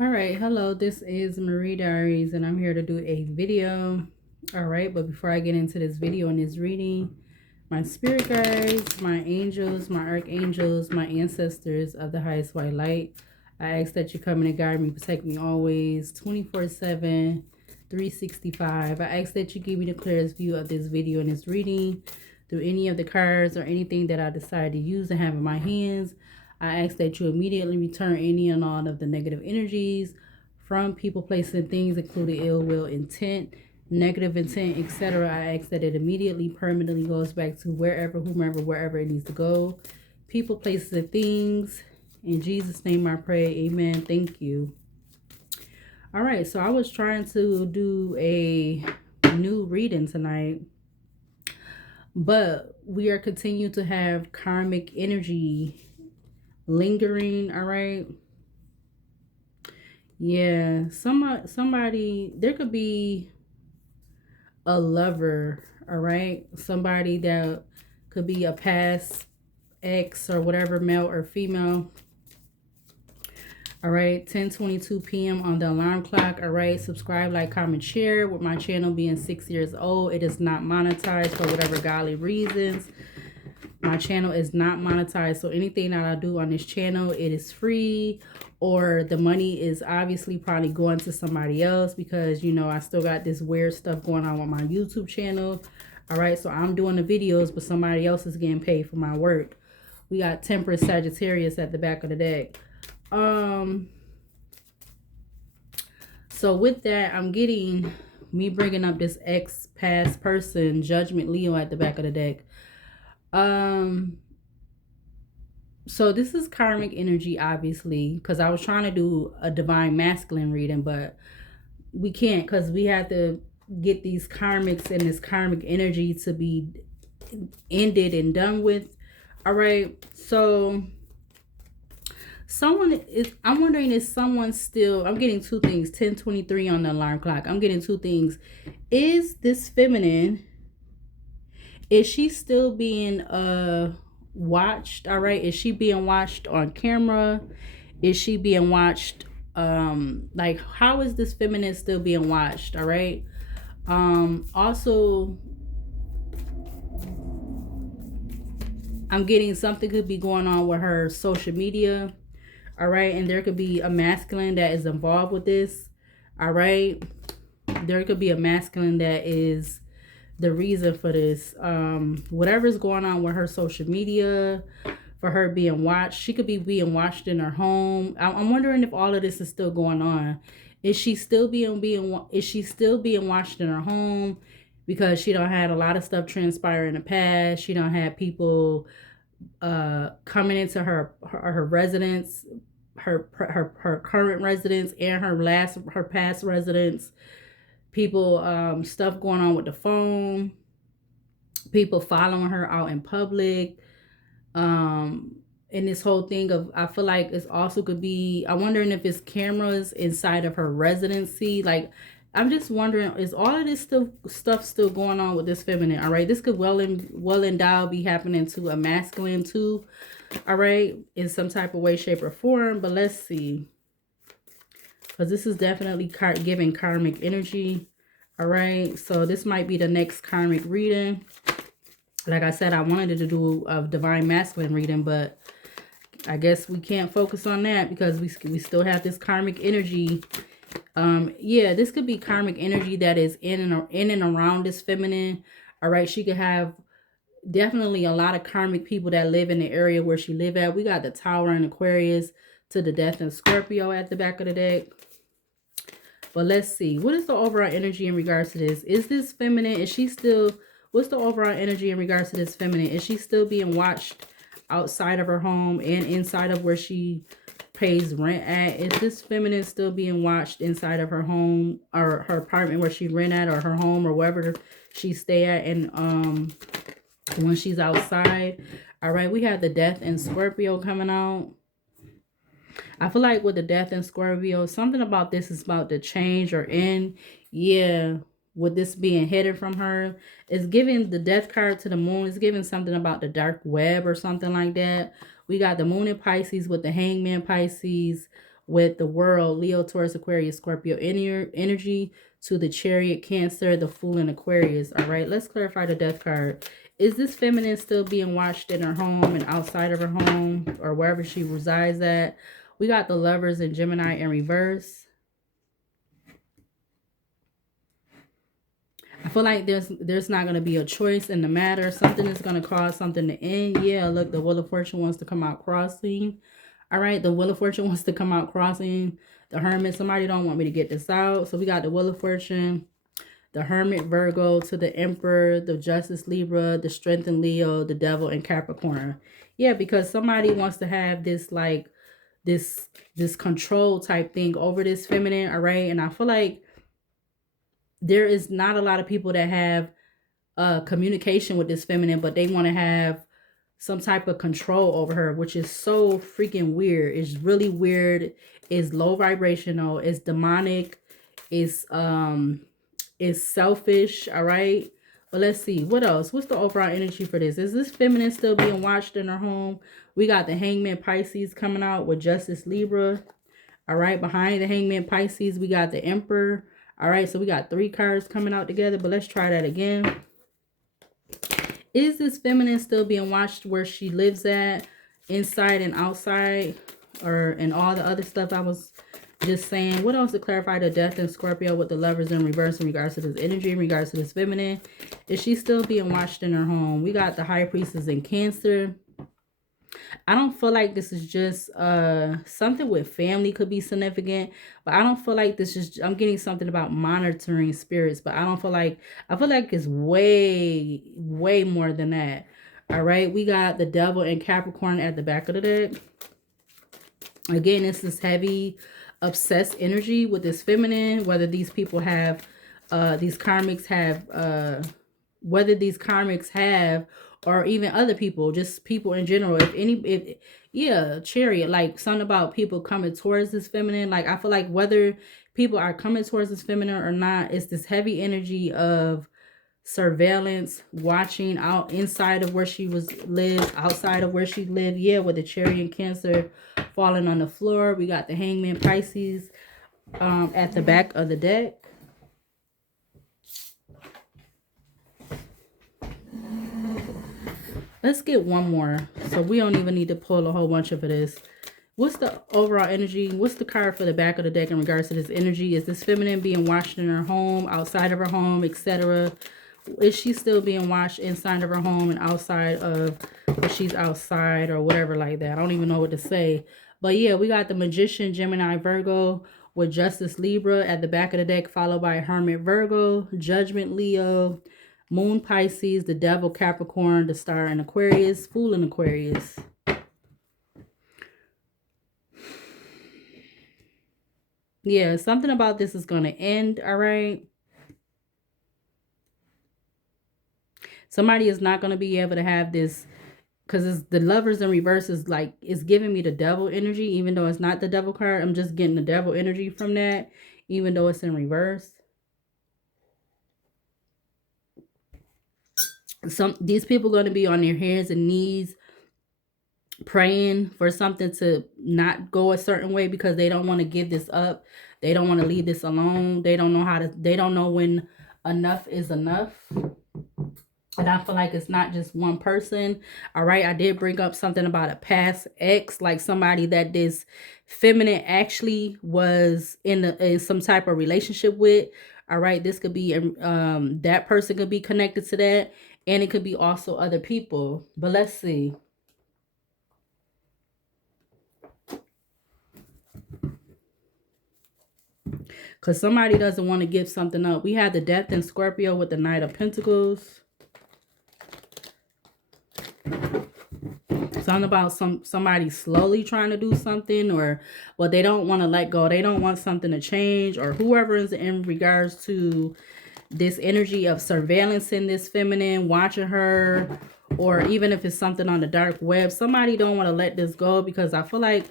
All right, hello, this is Marie Diaries, and I'm here to do a video. All right, but before I get into this video and this reading, my spirit guides, my angels, my archangels, my ancestors of the highest white light, I ask that you come in and guide me, protect me always, 24/7, 365. I ask that you give me the clearest view of this video and this reading through any of the cards or anything that I decide to use and have in my hands. I ask that you immediately return any and all of the negative energies from people, places, and things, including ill will, intent, negative intent, etc. I ask that it immediately, permanently goes back to wherever, whomever, wherever it needs to go. People, places, and things. In Jesus' name I pray. Amen. Thank you. All right, so I was trying to do a new reading tonight, but we are continuing to have karmic energy lingering. All right. Yeah, somebody there could be a lover, all right? Somebody that could be a past ex or whatever, male or female. All right, 10:22 p.m. on the alarm clock. All right, subscribe, like, comment, share. With my channel being 6 years old, it is not monetized for whatever godly reasons. My channel is not monetized, so anything that I do on this channel, it is free, or the money is obviously probably going to somebody else because, you know, I still got this weird stuff going on with my YouTube channel. All right, so I'm doing the videos, but somebody else is getting paid for my work. We got Temperance Sagittarius at the back of the deck. So with that, I'm getting me bringing up this ex past person, Judgment Leo at the back of the deck. So this is karmic energy, obviously, because I was trying to do a divine masculine reading, but we can't because we have to get these karmics and this karmic energy to be ended and done with. All right, so someone is, I'm wondering, is someone still, I'm getting two things, 10:23 on the alarm clock. I'm getting two things. Is this feminine, is she still being watched? All right, is she being watched on camera? Is she being watched, like, how is this feminine still being watched? All right. Also, I'm getting something could be going on with her social media. All right, and there could be a masculine that is involved with this. All right, there could be a masculine that is the reason for this. Whatever's going on with her social media, for her being watched, she could be being watched in her home. I'm wondering if all of this is still going on. Is she still is she still being watched in her home because she don't had a lot of stuff transpire in the past? She don't have people coming into her residence, her current residence, and her past residence. People, stuff going on with the phone, people following her out in public. And this whole thing of, I feel like it's also could be, I'm wondering if it's cameras inside of her residency. Like, I'm just wondering, is all of this stuff still going on with this feminine? All right, this could well endowed be happening to a masculine too. All right, in some type of way, shape, or form. But let's see, because this is definitely giving karmic energy. All right, so this might be the next karmic reading. Like I said, I wanted to do a divine masculine reading, but I guess we can't focus on that because we still have this karmic energy. Yeah, this could be karmic energy that is in and around this feminine. All right, she could have definitely a lot of karmic people that live in the area where she live at. We got the Tower and Aquarius to the Death and Scorpio at the back of the deck. But let's see, what is the overall energy in regards to this? Is this feminine? Is she still, what's the overall energy in regards to this feminine? Is she still being watched outside of her home and inside of where she pays rent at? Is this feminine still being watched inside of her home or her apartment where she rent at, or her home, or wherever she stay at, and when she's outside? All right, we have the Death and Scorpio coming out. I feel like with the Death in Scorpio, something about this is about to change or end. Yeah, with this being hidden from her, it's giving the Death card to the Moon. It's giving something about the dark web or something like that. We got the Moon in Pisces with the Hangman Pisces with the World, Leo, Taurus, Aquarius, Scorpio energy to the Chariot, Cancer, the Fool, and Aquarius. All right, let's clarify the Death card. Is this feminine still being watched in her home and outside of her home or wherever she resides at? We got the Lovers in Gemini in reverse. I feel like there's not going to be a choice in the matter. Something is going to cause something to end. Yeah, look, the Wheel of Fortune wants to come out crossing. All right, the Wheel of Fortune wants to come out crossing. The Hermit, somebody don't want me to get this out. So we got the Wheel of Fortune, the Hermit, Virgo, to the Emperor, the Justice, Libra, the Strength in Leo, the Devil, and Capricorn. Yeah, because somebody wants to have this, like, this control type thing over this feminine, all right? And I feel like there is not a lot of people that have communication with this feminine, but they want to have some type of control over her, which is so freaking weird. It's really weird. It's low vibrational. It's demonic. It's selfish. All right. But let's see. What else? What's the overall energy for this? Is this feminine still being watched in her home? We got the Hangman Pisces coming out with Justice, Libra. All right. Behind the Hangman Pisces, we got the Emperor. All right. So we got 3 cards coming out together, but let's try that again. Is this feminine still being watched where she lives at, inside and outside, and all the other stuff I was just saying? What else to clarify the Death in Scorpio with the Lovers in reverse in regards to this energy, in regards to this feminine? Is she still being watched in her home? We got the High Priestess in Cancer. I don't feel like this is just something with family could be significant, but I don't feel like this is, I'm getting something about monitoring spirits, but I feel like it's way more than that. All right, we got the Devil and Capricorn at the back of the deck. Again, this is heavy obsessed energy with this feminine, whether these people have these karmics have whether these karmics have, or even other people, just people in general. Yeah, Chariot, like something about people coming towards this feminine. Like I feel like whether people are coming towards this feminine or not, it's this heavy energy of surveillance, watching out inside of where she lived, outside of where she lived. Yeah, with the Chariot and Cancer falling on the floor. We got the Hangman Pisces at the back of the deck. Let's get one more, so we don't even need to pull a whole bunch of this. What's the overall energy? What's the card for the back of the deck in regards to this energy? Is this feminine being watched in her home, outside of her home, etc.? Is she still being watched inside of her home and outside of, if she's outside or whatever like that? I don't even know what to say. But yeah, we got the Magician, Gemini, Virgo with Justice, Libra at the back of the deck, followed by Hermit, Virgo, Judgment, Leo, Moon, Pisces, the Devil, Capricorn, the Star in Aquarius, Fool in Aquarius. Yeah, something about this is going to end, all right? Somebody is not going to be able to have this, because the Lovers in reverse is like, it's giving me the Devil energy, even though it's not the Devil card. I'm just getting the Devil energy from that, even though it's in reverse. These people are going to be on their hands and knees praying for something to not go a certain way, because they don't want to give this up. They don't want to leave this alone. They don't know when enough is enough. And I feel like it's not just one person. All right, I did bring up something about a past ex, like somebody that this feminine actually was in some type of relationship with. All right, this could be that person could be connected to that, and it could be also other people. But let's see. Because somebody doesn't want to give something up. We have the Death in Scorpio with the Knight of Pentacles. Something about somebody slowly trying to do something, but they don't want to let go. They don't want something to change, or whoever is in regards to this energy of surveillance in this feminine, watching her, or even if it's something on the dark web. Somebody don't want to let this go, because I feel like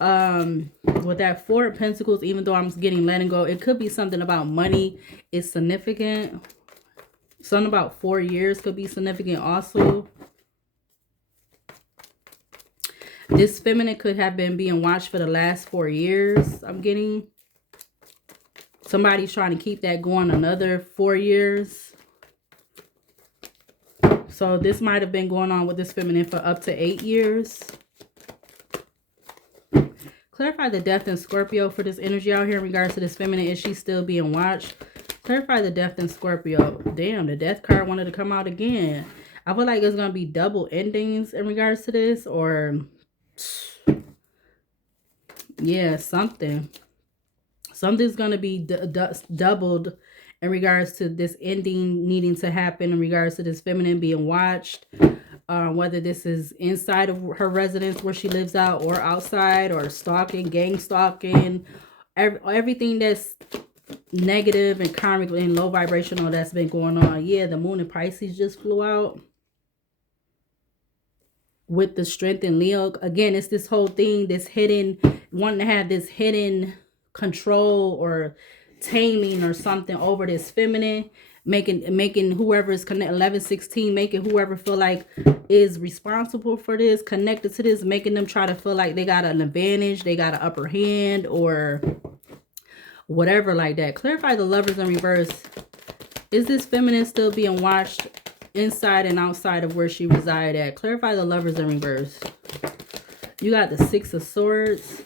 with that 4 of Pentacles, even though I'm getting letting go, it could be something about money. It's significant. Something about 4 years could be significant also. This feminine could have been being watched for the last 4 years. I'm getting somebody's trying to keep that going another 4 years. So this might have been going on with this feminine for up to 8 years. Clarify the death in Scorpio for this energy out here in regards to this feminine. Is she still being watched? Clarify the death in Scorpio. Damn, the death card wanted to come out again. I feel like it's going to be double endings in regards to this. Or, yeah, something. Something's going to be doubled in regards to this ending needing to happen in regards to this feminine being watched. Whether this is inside of her residence where she lives out or outside, or stalking, gang stalking, everything that's negative and karmic and low vibrational that's been going on. Yeah, the moon in Pisces just flew out with the strength in Leo. Again, it's this whole thing, this hidden, wanting to have this hidden control or taming or something over this feminine, making whoever is connected, 1116, making whoever feel like is responsible for this, connected to this, making them try to feel like they got an advantage, they got an upper hand, or whatever like that. Clarify the Lovers in reverse. Is this feminine still being watched inside and outside of where she reside at? Clarify the Lovers in reverse. You got the Six of Swords.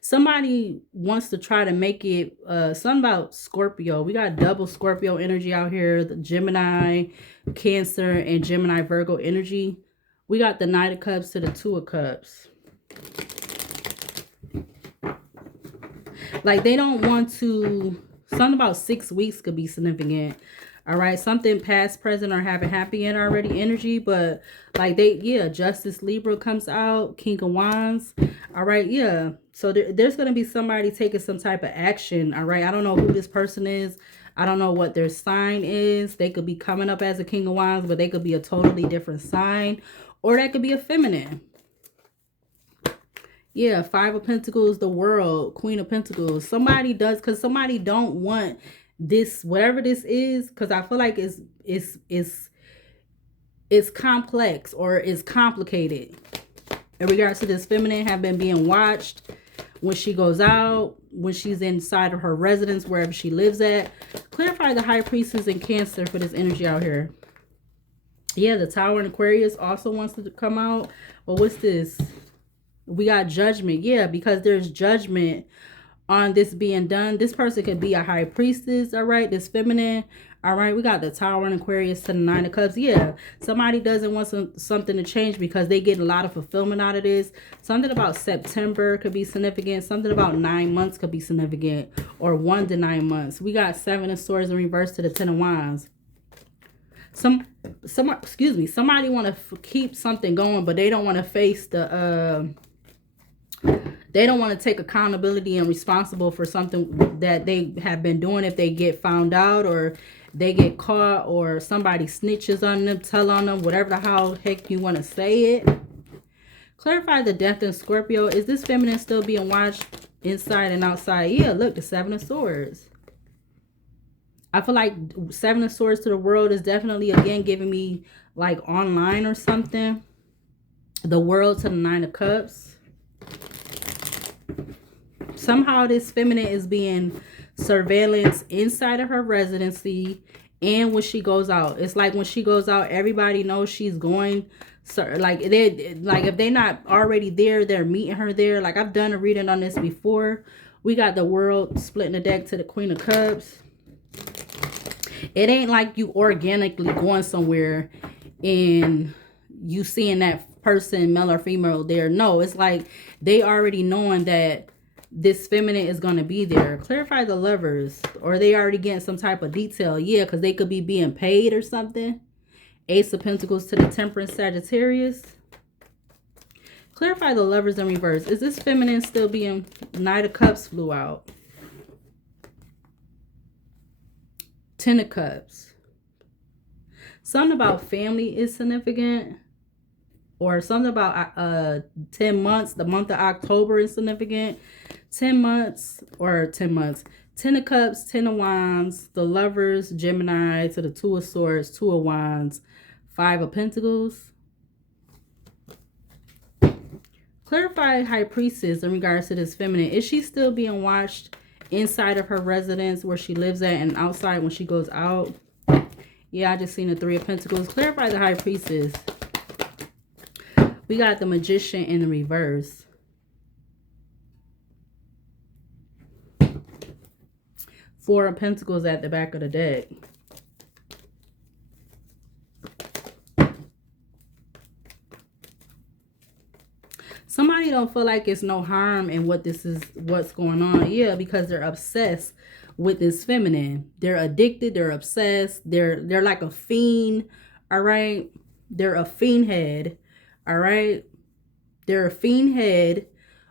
Somebody wants to try to make it something about Scorpio. We got double Scorpio energy out here. The Gemini, Cancer, and Gemini, Virgo energy. We got the Knight of Cups to the Two of Cups. Like they don't want to, something about 6 weeks could be significant. All right, something past, present, or haven't happened yet already energy, but like they, yeah, Justice, Libra comes out, King of Wands. All right, yeah. So there's going to be somebody taking some type of action. All right, I don't know who this person is. I don't know what their sign is. They could be coming up as a King of Wands, but they could be a totally different sign, or that could be a feminine. Yeah, Five of Pentacles, the World, Queen of Pentacles. Somebody does, because somebody don't want this, whatever this is, because I feel like it's complex or it's complicated. In regards to this feminine have been being watched when she goes out, when she's inside of her residence, wherever she lives at. Clarify the High Priestess in Cancer for this energy out here. Yeah, the Tower in Aquarius also wants to come out. But what's this? We got Judgment. Yeah, because there's judgment on this being done. This person could be a High Priestess, all right? This feminine, all right? We got the Tower in Aquarius to the Nine of Cups. Yeah, somebody doesn't want something to change because they get a lot of fulfillment out of this. Something about September could be significant. Something about 9 months could be significant, or 1 to 9 months. We got Seven of Swords in reverse to the Ten of Wands. Excuse me, somebody want to keep something going, but they don't want to face the they don't want to take accountability and responsible for something that they have been doing. If they get found out, or they get caught, or somebody snitches on them, tell on them, whatever the heck you want to say it. Clarify the Death in Scorpio. Is this feminine still being watched inside and outside? Yeah, look, the Seven of Swords. I feel like Seven of Swords to the World is definitely, again, giving me like online or something. The World to the Nine of Cups. Somehow this feminine is being surveillance inside of her residency and when she goes out. It's like when she goes out, everybody knows she's going. So like if they're not already there, they're meeting her there. Like I've done a reading on this before. We got the World splitting the deck to the Queen of Cups. It ain't like you organically going somewhere and you seeing that person, male or female, there. No, it's like they already knowing that this feminine is going to be there. Clarify the Lovers. Or they already getting some type of detail. Yeah, because they could be being paid or something. Ace of Pentacles to the Temperance, Sagittarius. Clarify the Lovers in reverse. Is this feminine still being... Knight of Cups flew out. Ten of Cups. Something about family is significant. Or something about 10 months. The month of October is significant. 10 months or 10 months. 10 of Cups, 10 of Wands, the Lovers, Gemini to the Two of Swords, Two of Wands, Five of Pentacles. Clarify High Priestess in regards to this feminine. Is she still being watched inside of her residence where she lives at and outside when she goes out? Yeah, I just seen the Three of Pentacles. Clarify the High Priestess. We got the Magician in the reverse. Four of Pentacles at the back of the deck. Somebody don't feel like it's no harm in what's going on. Yeah, because they're obsessed with this feminine. They're addicted, they're obsessed, they're like a fiend, all right? They're a fiend head, all right? They're a fiend head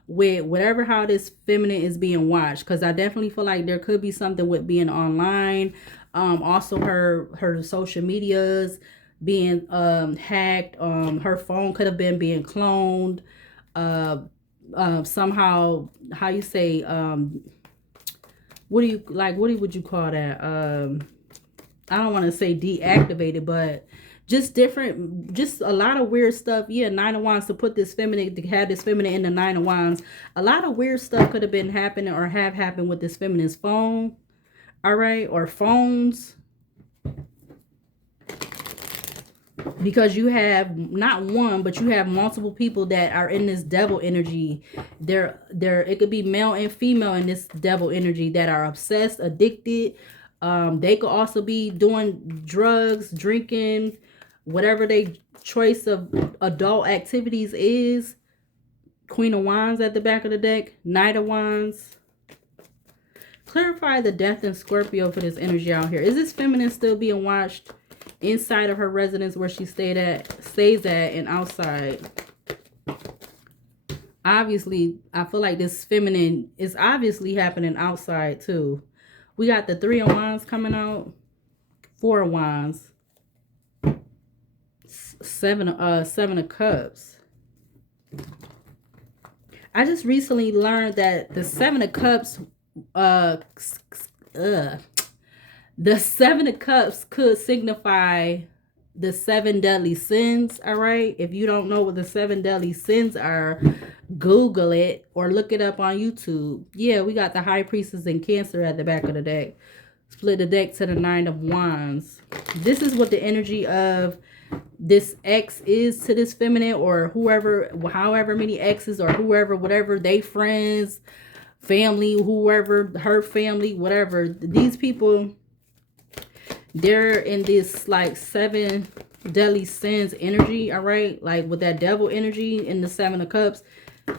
with whatever how this feminine is being watched, because I definitely feel like there could be something with being online. Also her social medias being hacked. Her phone could have been being cloned. Somehow, how you say, what would you call that? I don't want to say deactivated, but just different, just a lot of weird stuff. Yeah, Nine of Wands, to put this feminine, to have this feminine in the Nine of Wands. A lot of weird stuff could have been happening or have happened with this feminine's phone. All right, or phones. Because you have not one, but you have multiple people that are in this devil energy. It could be male and female in this devil energy that are obsessed, addicted. They could also be doing drugs, drinking, whatever their choice of adult activities is. Queen of Wands at the back of the deck. Knight of Wands. Clarify the Death in Scorpio for this energy out here. Is this feminine still being watched inside of her residence where she stays at and outside? Obviously, I feel like this feminine is obviously happening outside too. We got the Three of Wands coming out. Four of Wands. Seven of Cups. I just recently learned that the Seven of Cups the Seven of Cups could signify the 7 deadly sins, all right? If you don't know what the 7 deadly sins are, Google it or look it up on YouTube. Yeah, we got the High Priestess in Cancer at the back of the deck. Split the deck to the Nine of Wands. This is what the energy of this ex is to this feminine, or whoever, however many exes or whoever, whatever, they friends, family, whoever, her family, whatever. These people, they're in this like 7 deadly sins energy, all right? Like with that devil energy in the 7 of Cups.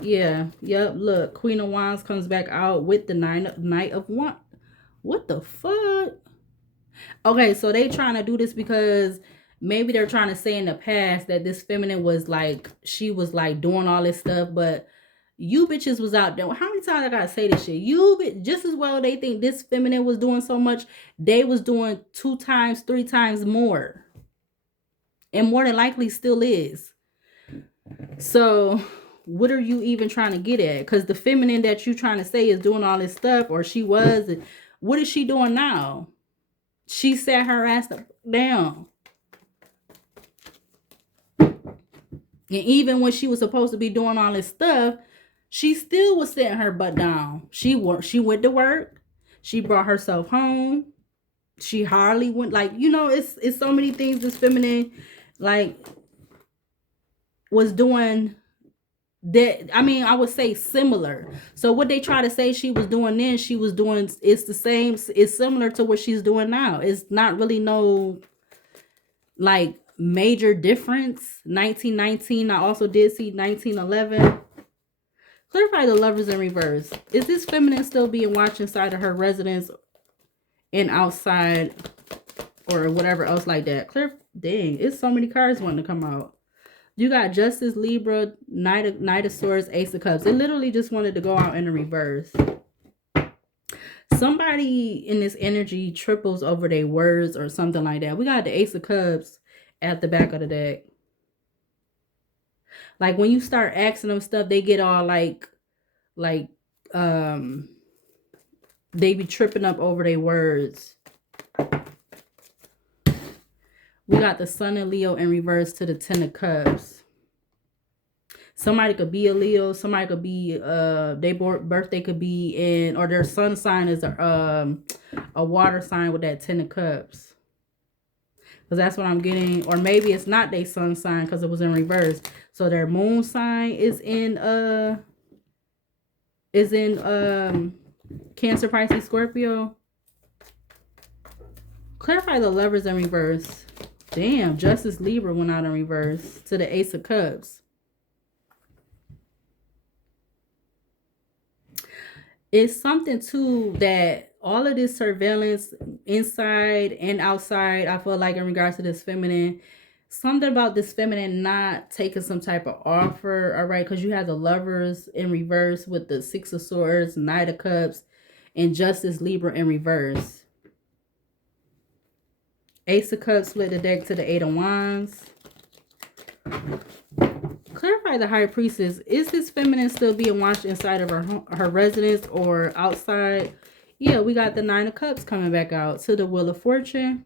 Yeah, yep, look, Queen of Wands comes back out with the Knight of Wands. What the fuck? Okay, so they trying to do this because maybe they're trying to say in the past that this feminine was like, she was like doing all this stuff, but you bitches was out there. How many times I gotta say this shit? You just as well they think this feminine was doing so much, they was doing 2 times, 3 times more. And more than likely still is. So what are you even trying to get at? Because the feminine that you trying to say is doing all this stuff, or she was, what is she doing now? She sat her ass down. And even when she was supposed to be doing all this stuff, she still was sitting her butt down. She went to work. She brought herself home. She hardly went, like, you know, it's so many things this feminine like was doing that, I mean, I would say similar. So what they try to say she was doing then, she was doing, it's the same, it's similar to what she's doing now. It's not really no like major difference. 1919, I also did see 1911. Clarify the Lovers in reverse. Is this feminine still being watched inside of her residence and outside or whatever else like that? Dang, it's so many cards wanting to come out. You got Justice, Libra, Knight of Swords, Ace of Cups. It literally just wanted to go out in the reverse. Somebody in this energy triples over their words or something like that. We got the Ace of Cups at the back of the deck. Like when you start asking them stuff, they get all like they be tripping up over their words. We got the Sun and Leo in reverse to the 10 of Cups. Somebody could be a Leo. Somebody could be their birthday could be in, or their sun sign is a water sign with that 10 of cups. Because that's what I'm getting. Or maybe it's not their sun sign because it was in reverse. So their moon sign is in Cancer, Pisces, Scorpio. Clarify the Lovers in reverse. Damn, Justice, Libra went out in reverse to the Ace of Cups. It's something too that all of this surveillance inside and outside, I feel like in regards to this feminine, something about this feminine not taking some type of offer, all right? Because you have the Lovers in reverse with the Six of Swords, Knight of Cups, and Justice, Libra in reverse. Ace of Cups split the deck to the Eight of Wands. Clarify the High Priestess. Is this feminine still being watched inside of her residence or outside? Yeah, we got the Nine of Cups coming back out to the Wheel of Fortune.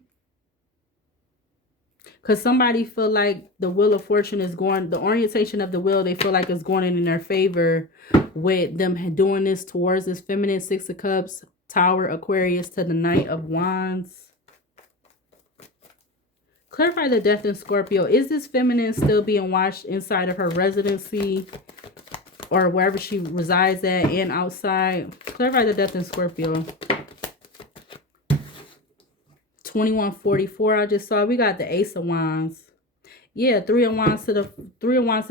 Because somebody feel like the Wheel of Fortune is going, the orientation of the wheel, they feel like it's going in their favor with them doing this towards this feminine. Six of Cups, Tower, Aquarius to the Knight of Wands. Clarify the Death in Scorpio. Is this feminine still being watched inside of her residency or wherever she resides at and outside? Clarify the Death in Scorpio. 2144 I just saw. We got the Ace of Wands. Yeah, Three of Wands to the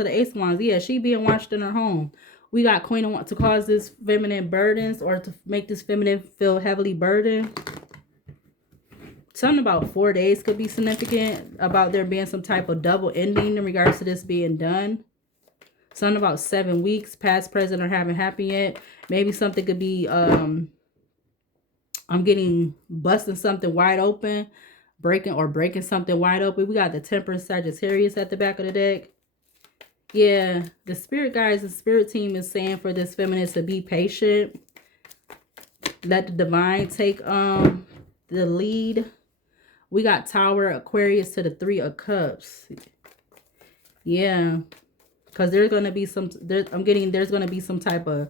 Ace of Wands. Yeah, she being watched in her home. We got Queen of Wands to cause this feminine burdens or to make this feminine feel heavily burdened. Something about 4 days could be significant about there being some type of double ending in regards to this being done. Something about 7 weeks, past, present, or haven't happened yet. Maybe something could be, I'm getting busting something wide open, breaking something wide open. We got the Temperance, Sagittarius at the back of the deck. Yeah, the spirit guys, the spirit team is saying for this feminine to be patient. Let the divine take the lead. We got Tower, Aquarius to the Three of Cups. Yeah. Because there's going to be some, there's going to be some type of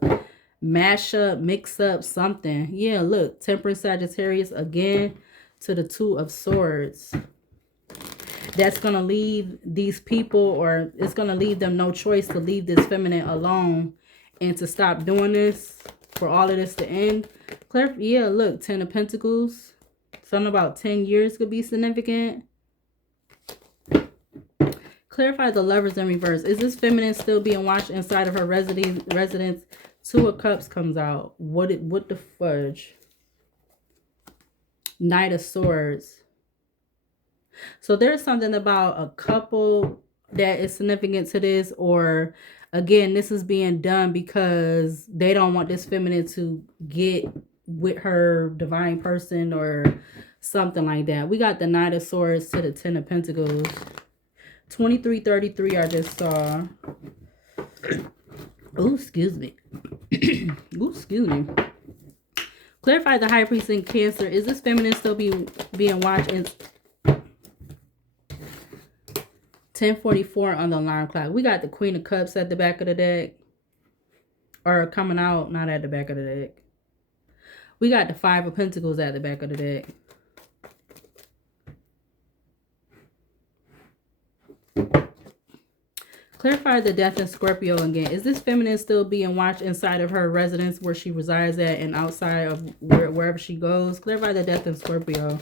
mashup, mix up, something. Yeah, look. Temperance, Sagittarius again to the Two of Swords. That's going to leave these people, or it's going to leave them no choice to leave this feminine alone and to stop doing this, for all of this to end. Yeah, look. 10 of Pentacles. Something about 10 years could be significant. Clarify the Lovers in reverse. Is this feminine still being watched inside of her residence? Two of Cups comes out. What the fudge? Knight of Swords. So there's something about a couple that is significant to this, or again, this is being done because they don't want this feminine to get with her divine person or something like that. We got the Knight of Swords to the 10 of Pentacles. 2333 I just saw. Oh, excuse me. Oh, excuse me. Clarify the High Priest in Cancer. Is this feminine still being watched in 1044 on the alarm clock? We got the Queen of Cups at the back of the deck. Or coming out, not at the back of the deck. We got the Five of Pentacles at the back of the deck. Clarify the Death in Scorpio again. Is this feminine still being watched inside of her residence where she resides at and outside of wherever she goes? Clarify the Death in Scorpio.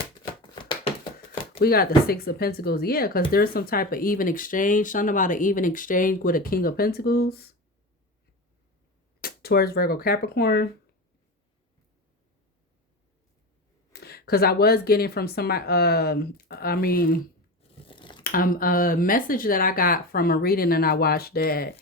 We got the Six of Pentacles. Yeah, because there's some type of even exchange. Something about an even exchange with a King of Pentacles. Taurus, Virgo, Capricorn. Because I was getting from somebody, a message that I got from a reading and I watched that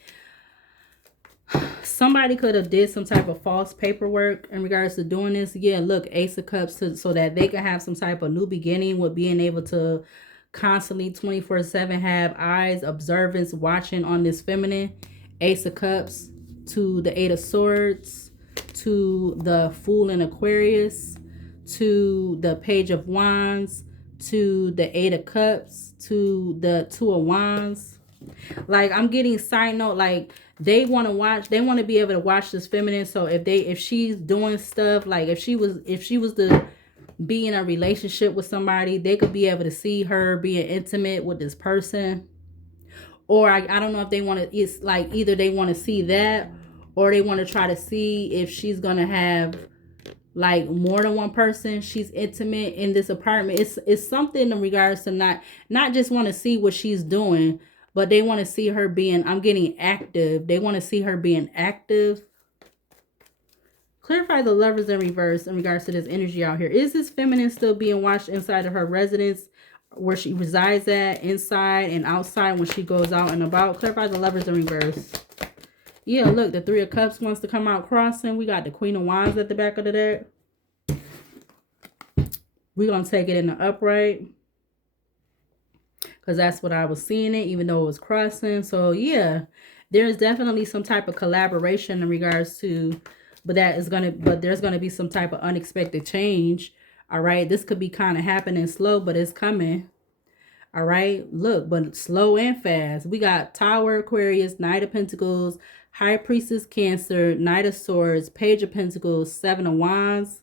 somebody could have did some type of false paperwork in regards to doing this. Yeah, look, Ace of Cups so that they can have some type of new beginning with being able to constantly 24/7 have eyes, observance, watching on this feminine. Ace of Cups to the Eight of Swords to the Fool in Aquarius to the Page of Wands to the Eight of Cups to the Two of Wands. Like, I'm getting side note, like they want to watch, they want to be able to watch this feminine. So if she's doing stuff, like if she was to be in a relationship with somebody, they could be able to see her being intimate with this person. Or I don't know if they want to, it's like either they want to see that, or they want to try to see if she's gonna have like more than one person she's intimate in this apartment. It's something in regards to not just want to see what she's doing, but they want to see her being, I'm getting active. They want to see her being active. Clarify the Lovers in reverse in regards to this energy out here. Is this feminine still being watched inside of her residence where she resides at, inside and outside when she goes out and about? Clarify the Lovers in reverse. Yeah, look, the Three of Cups wants to come out crossing. We got the Queen of Wands at the back of the deck. We're going to take it in the upright, because that's what I was seeing it, even though it was crossing. So, yeah, there's definitely some type of collaboration in regards to, but there's going to be some type of unexpected change. All right. This could be kind of happening slow, but it's coming. All right. Look, but slow and fast. We got Tower, Aquarius, Knight of Pentacles, High Priestess, Cancer, Knight of Swords, Page of Pentacles, Seven of Wands,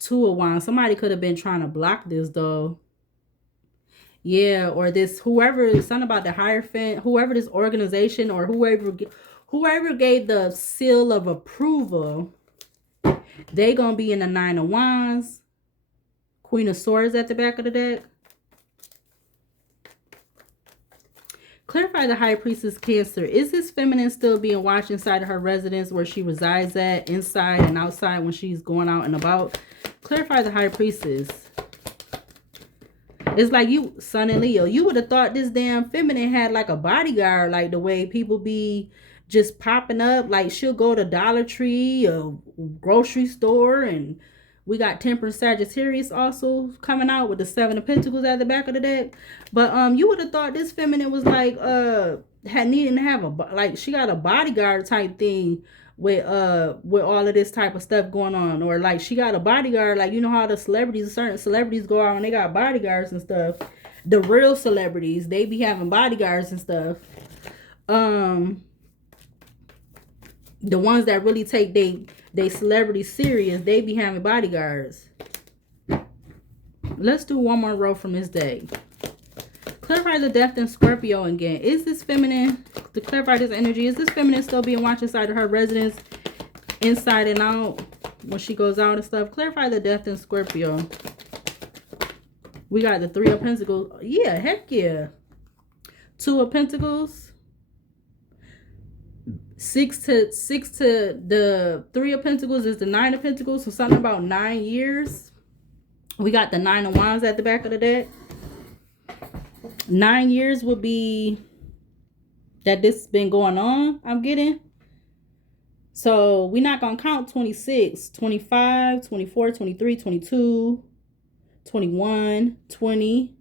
Two of Wands. Somebody could have been trying to block this, though. Yeah, or this, whoever, something about the Hierophant, whoever this organization or whoever gave the seal of approval, they gonna be in the Nine of Wands, Queen of Swords at the back of the deck. Clarify the High Priestess, Cancer. Is this feminine still being watched inside of her residence where she resides at, inside and outside when she's going out and about? Clarify the High Priestess. It's like you, Sun and Leo, you would have thought this damn feminine had like a bodyguard, like the way people be just popping up. Like she'll go to Dollar Tree or grocery store, and we got Temperance Sagittarius also coming out with the Seven of Pentacles at the back of the deck. But you would have thought this feminine was like had needing to have a, like she got a bodyguard type thing with all of this type of stuff going on, or like she got a bodyguard, like you know how the celebrities, certain celebrities go out and they got bodyguards and stuff. The real celebrities, they be having bodyguards and stuff. The ones that really take they celebrity serious, they be having bodyguards. Let's do one more row from this day. Clarify the Death in Scorpio again. Is this feminine, to clarify this energy, is this feminine still being watched inside of her residence, inside and out, when she goes out and stuff? Clarify the Death in Scorpio. We got the Three of Pentacles. Yeah, heck yeah. Two of Pentacles. Six to the Three of Pentacles is the Nine of Pentacles. So something about 9 years. We got the Nine of Wands at the back of the deck. 9 years would be that this has been going on, I'm getting. So we're not going to count 26, 25, 24, 23, 22, 21, 20,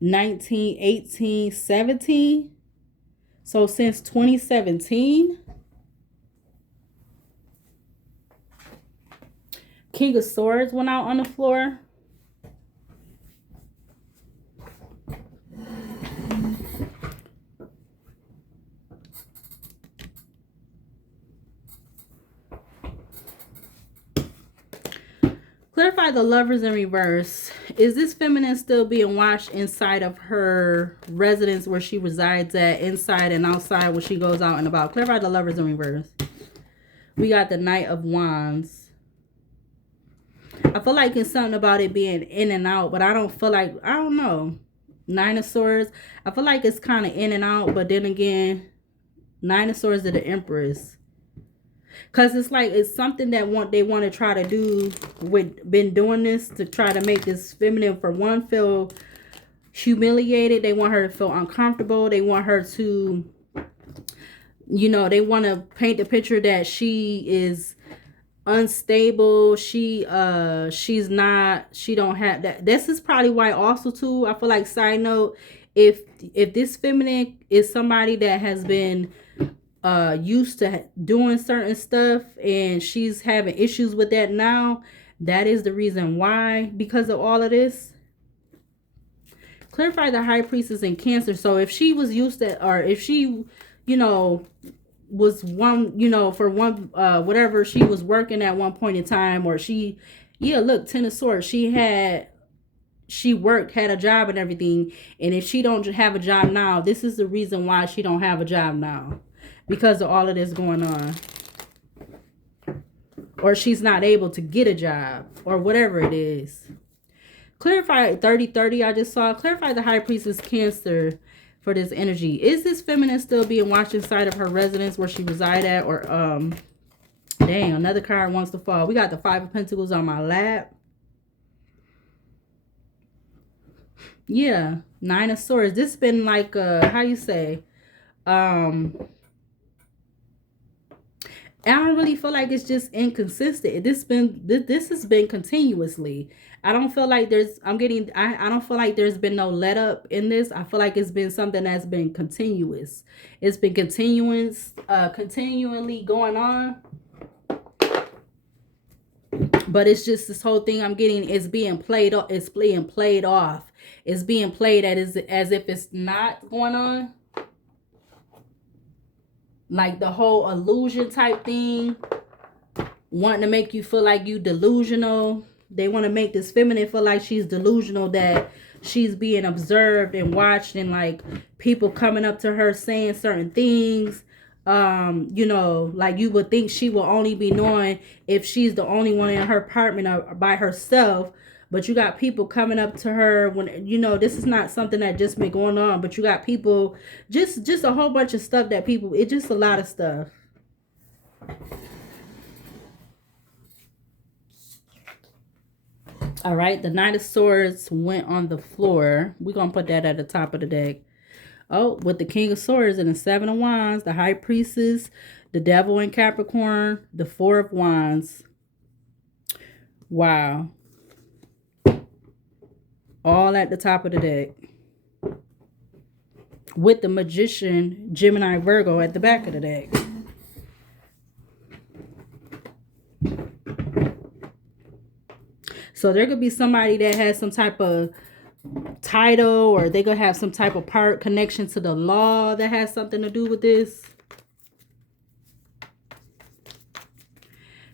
19, 18, 17. So since 2017, King of Swords went out on the floor. Clarify the Lovers in reverse. Is this feminine still being watched inside of her residence where she resides at, inside and outside when she goes out and about? Clarify the Lovers in reverse. We got the Knight of Wands. I feel like it's something about it being in and out, but I don't feel like, I don't know. Nine of Swords. I feel like it's kind of in and out, but then again, Nine of Swords to the Empress. Because it's like, it's something that they want to try to do with, been doing this to try to make this feminine, for one, feel humiliated. They want her to feel uncomfortable. They want her to, you know, they want to paint the picture that she is unstable. She's not, she don't have that. This is probably why also too, I feel like, side note, if this feminine is somebody that has been used to doing certain stuff and she's having issues with that now, that is the reason why, because of all of this. Clarify the high priestess in Cancer. So if she was used to, or if she, you know, was one, you know, for one, whatever she was working at one point in time, or she, yeah, look, Ten of Swords, she worked, had a job and everything. And if she don't have a job now, this is the reason why she don't have a job now, because of all of this going on. Or she's not able to get a job, or whatever it is. Clarify 3030. I just saw. Clarify the high priestess Cancer for this energy. Is this feminine still being watched inside of her residence where she reside at? Or dang, another card wants to fall. We got the Five of Pentacles on my lap. Yeah, Nine of Swords. This has been like how you say? I don't really feel like it's just inconsistent. This has been continuously. I don't feel like there's I don't feel like there's been no let up in this. I feel like it's been something that's been continuous. It's been continually going on. But it's just this whole thing I'm getting is being played off. It's being played off. It's being played as if it's not going on. Like the whole illusion type thing, wanting to make you feel like you delusional. They want to make this feminine feel like she's delusional, that she's being observed and watched, and like people coming up to her saying certain things. You know, like you would think she will only be knowing if she's the only one in her apartment or by herself. But you got people coming up to her when, you know, this is not something that just been going on. But you got people, just a whole bunch of stuff that people, it's just a lot of stuff. All right, the Knight of Swords went on the floor. We're going to put that at the top of the deck. Oh, with the King of Swords and the Seven of Wands, the High Priestess, the Devil in Capricorn, the Four of Wands. Wow. All at the top of the deck. With the Magician, Gemini, Virgo at the back of the deck. So there could be somebody that has some type of title, or they could have some type of part connection to the law that has something to do with this.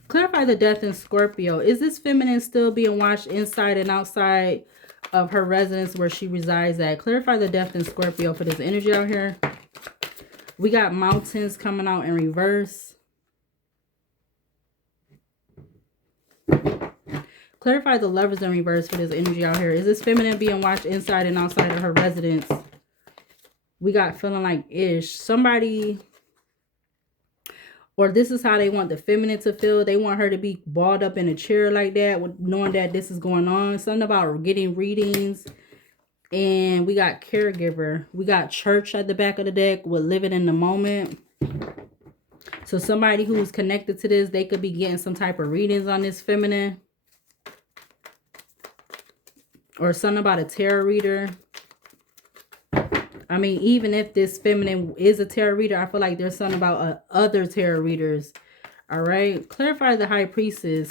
Clarify the Death in Scorpio. Is this feminine still being watched inside and outside of her residence where she resides at? Clarify the Death in Scorpio for this energy out here. We got mountains coming out in reverse. Clarify the Lovers in reverse for this energy out here. Is this feminine being watched inside and outside of her residence? We got feeling like ish. Somebody, or this is how they want the feminine to feel. They want her to be balled up in a chair like that, knowing that this is going on. Something about getting readings. And we got caregiver. We got church at the back of the deck with living in the moment. So somebody who's connected to this, they could be getting some type of readings on this feminine. Or something about a tarot reader. I mean, even if this feminine is a tarot reader, I feel like there's something about other tarot readers. All right. Clarify the High Priestess.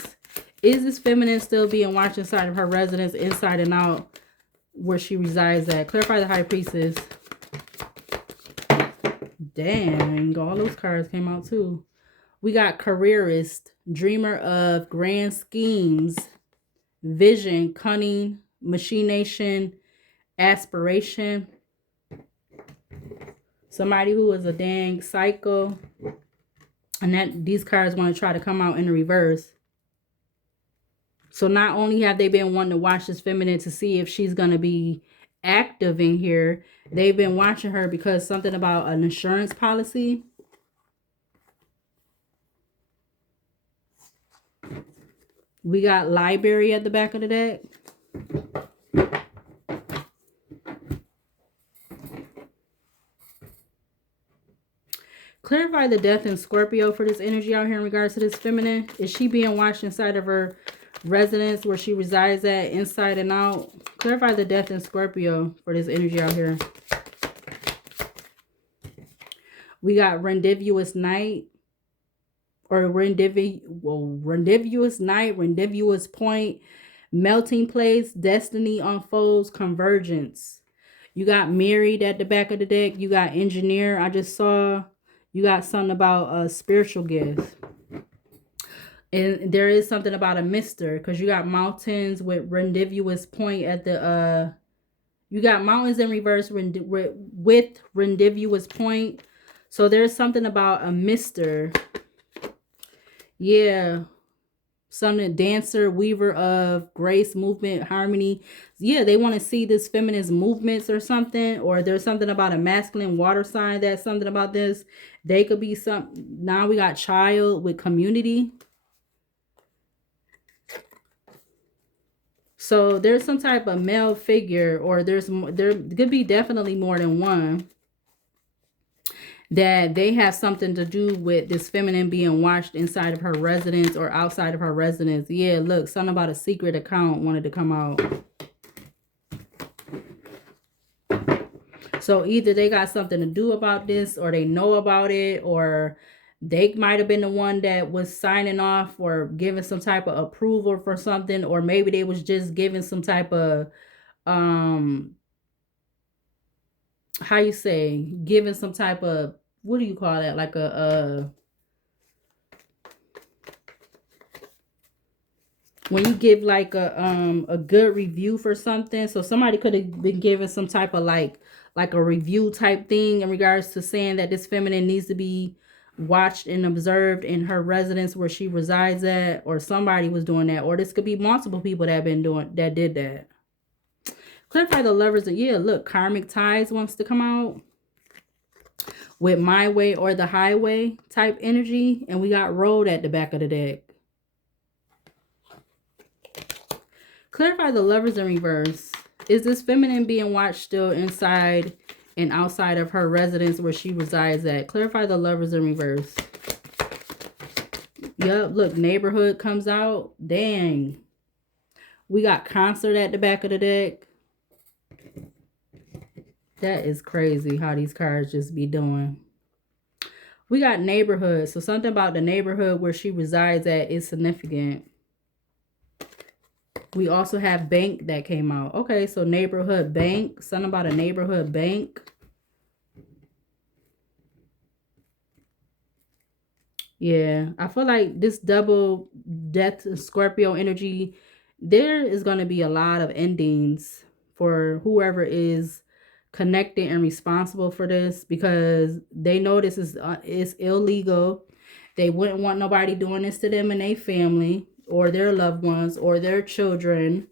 Is this feminine still being watched inside of her residence, inside and out, where she resides at? Clarify the High Priestess. Dang, all those cards came out too. We got careerist, dreamer of grand schemes, vision, cunning, machination, aspiration. Somebody who is a dang psycho. And that these cards want to try to come out in the reverse. So not only have they been wanting to watch this feminine to see if she's going to be active in here, they've been watching her because something about an insurance policy. We got library at the back of the deck. Clarify the Death in Scorpio for this energy out here in regards to this feminine. Is she being watched inside of her residence where she resides at, inside and out? Clarify the Death in Scorpio for this energy out here. We got Rendivious Night. Or Rendivious Night, Rendivious Point, Melting Place, Destiny Unfolds, Convergence. You got married at the back of the deck. You got engineer. I just saw. You got something about a spiritual gift. And there is something about a mister because you got mountains with rendezvous point at the you got mountains in reverse with rendezvous point. So there's something about a mister. Yeah. Something dancer, weaver of grace, movement, harmony. Yeah, they want to see this feminist movements or something, or there's something about a masculine water sign that's something about this. They could be some. Now we got child with community. So there's some type of male figure, or there could be definitely more than one, that they have something to do with this feminine being watched inside of her residence or outside of her residence. Yeah, look, something about a secret account wanted to come out. So either they got something to do about this, or they know about it, or they might have been the one that was signing off or giving some type of approval for something, or maybe they was just giving some type of how you say, giving some type of, what do you call that, like when you give like a good review for something. So somebody could have been given some type of like a review type thing in regards to saying that this feminine needs to be watched and observed in her residence where she resides at, or somebody was doing that, or this could be multiple people that did that. Clarify the lovers. Yeah, look, karmic ties wants to come out with my way or the highway type energy, and we got road at the back of the deck. Clarify the lovers in reverse. Is this feminine being watched still inside and outside of her residence where she resides at? Clarify the lovers in reverse. Yep, look, neighborhood comes out. Dang. We got concert at the back of the deck. That is crazy how these cards just be doing. We got neighborhood. So something about the neighborhood where she resides at is significant. We also have bank that came out. Okay, so neighborhood bank. Something about a neighborhood bank. Yeah, I feel like this double death Scorpio energy, there is going to be a lot of endings for whoever is connected and responsible for this, because they know this is illegal. They wouldn't want nobody doing this to them and their family or their loved ones or their children.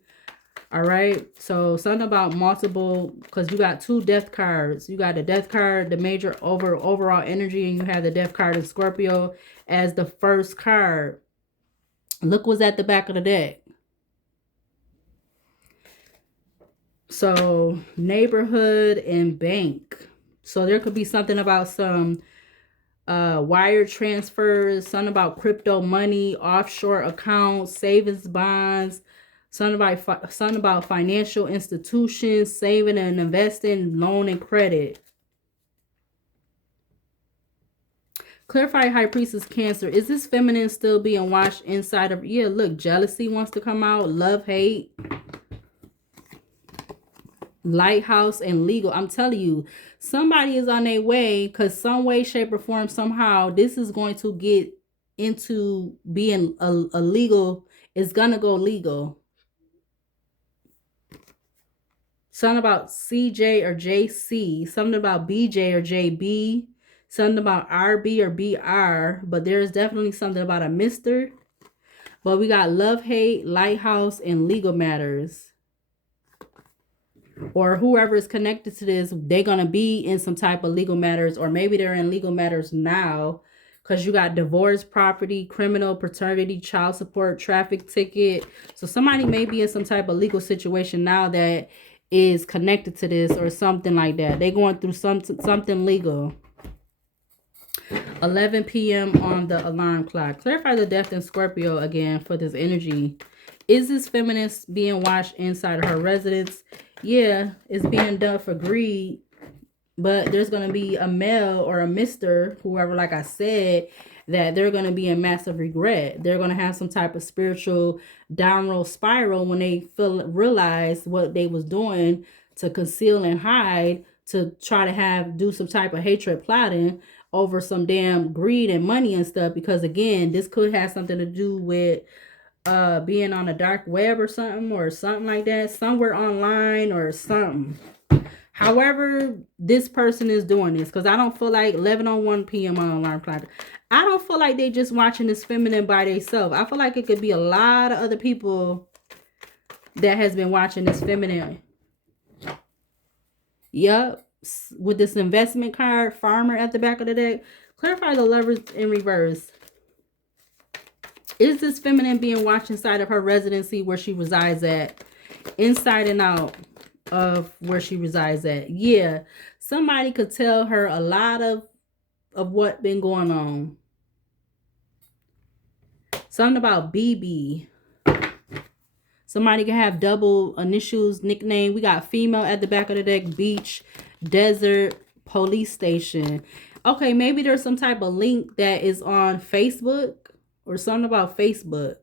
All right, so something about multiple, because you got two death cards. You got the death card, the major overall energy, and you have the death card of Scorpio as the first card. Look what's at the back of the deck. So neighborhood and bank. So there could be something about some wire transfers, something about crypto money, offshore accounts, savings bonds, something about financial institutions, saving and investing, loan and credit. Clarify High Priestess Cancer. Is this feminine still being watched inside of, yeah, look, jealousy wants to come out, love, hate, lighthouse, and legal. I'm telling you, somebody is on their way, because some way, shape, or form, somehow, this is going to get into being a legal. It's going to go legal. Something about CJ or JC, something about BJ or JB, something about RB or BR, but there's definitely something about a Mr. But we got love, hate, lighthouse, and legal matters. Or whoever is connected to this, they're going to be in some type of legal matters, or maybe they're in legal matters now, because you got divorce, property, criminal, paternity, child support, traffic ticket. So somebody may be in some type of legal situation now that is connected to this or something like that. They're going through something legal. 11 p.m. on the alarm clock. Clarify the death in Scorpio again for this energy. Is this feminist being watched inside of her residence? Yeah, it's being done for greed. But there's going to be a male or a Mr., whoever, like I said, that they're going to be in massive regret. They're going to have some type of spiritual downward spiral when they realize what they was doing to conceal and hide, to try to do some type of hatred plotting over some damn greed and money and stuff. Because again, this could have something to do with being on a dark web or something like that, somewhere online or something. However, this person is doing this, because I don't feel like 11:01 p.m. on alarm clock. I don't feel like they just watching this feminine by themselves. I feel like it could be a lot of other people that has been watching this feminine. Yup. With this investment card, farmer at the back of the deck. Clarify the Lovers in reverse. Is this feminine being watched inside of her residency where she resides at? Inside and out of where she resides at. Yeah. Somebody could tell her a lot of what been going on. Something about BB. Somebody can have double initials, nickname. We got female at the back of the deck. Beach, desert, police station. Okay, maybe there's some type of link that is on Facebook or something about Facebook.